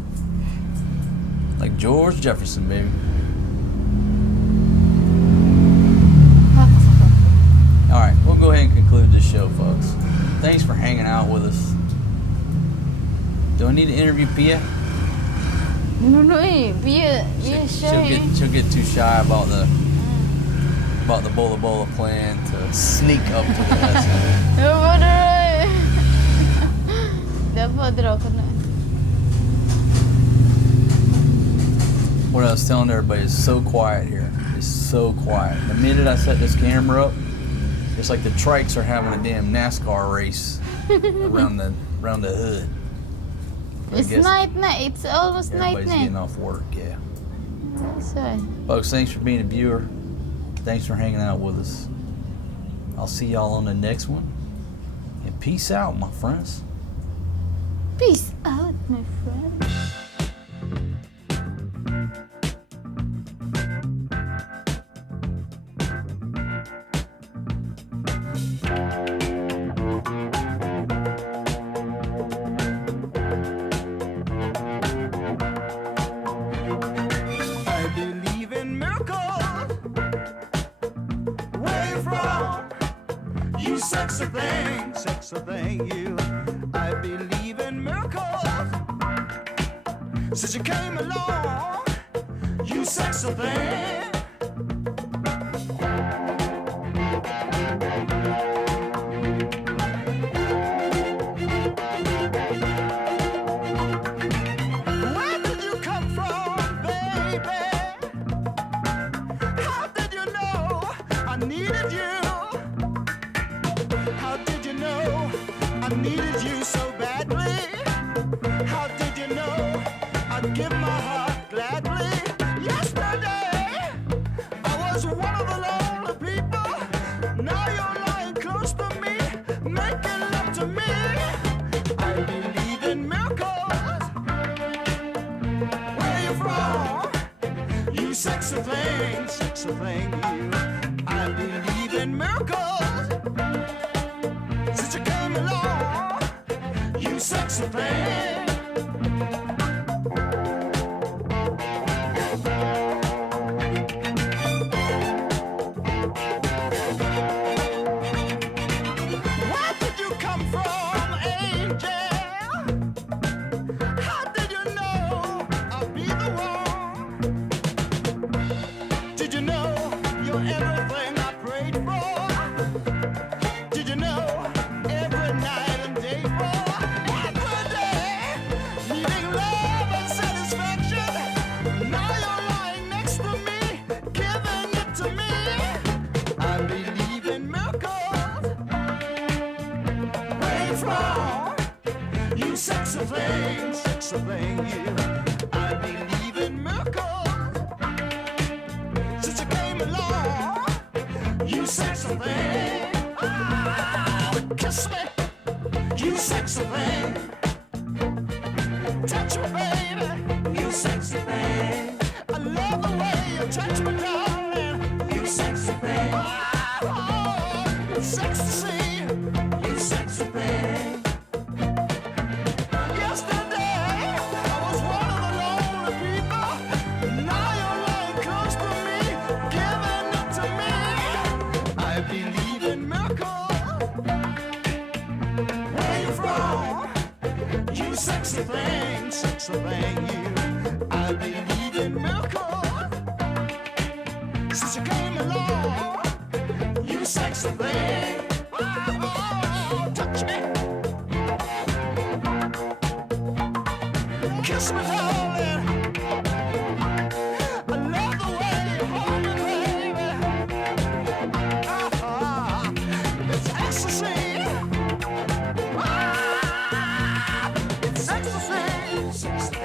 Like George Jefferson, baby. All right, we'll go ahead and conclude this show, folks. Thanks for hanging out with us. Do I need to interview Pia? No, Pia, She'll get too shy about the Bola Bola plan to sneak up to the lesson. What I was telling everybody is so quiet here. It's so quiet. The minute I set this camera up, it's like the trikes are having a damn NASCAR race around the hood. But I It's guess night. It's almost everybody's night. getting off work, yeah. That's right. Folks, thanks for being a viewer. Thanks for hanging out with us. I'll see y'all on the next one. And peace out, my friends. Peace out, my friend. I believe in miracles. Where you from? You sexy thing, you. I believe in miracles. Since you came along, you sexy thing. Where did you come from, baby? How did you know I needed you? How did you know I needed you so badly? How did you know I'd give my heart gladly? Yesterday, I was one of the lonely people. Now you're lying close to me, making love to me. I believe in miracles. Where you from? You sexy thing, you. I believe in miracles. Since you came along, you sexy thing. Where did you come from, angel? How did you know I'd be the one? Did you know you're everything I prayed for? Did you know every night and day for? Every day, needing love and satisfaction. Now you're lying next to me, giving it to me. I believe in miracles. Where you from? You sexy thing, you. I believe in miracles. Since you came along, you sexy thing. Oh, kiss me, you sexy thing. Touch me, baby, you sexy thing. I love the way you touch me, darling. You sexy thing. Oh, sexy to see, you sexy thing. Yesterday, I was one of the lonely people. Now you're lying close to me, giving it to me. I believe in miracles. Where you from? You sexy thing, you. I believe in miracles. Since you came along, you sexy thing. Oh, touch me. Kiss me, darling. I love the way you hold me, baby. It's ecstasy. It's ecstasy.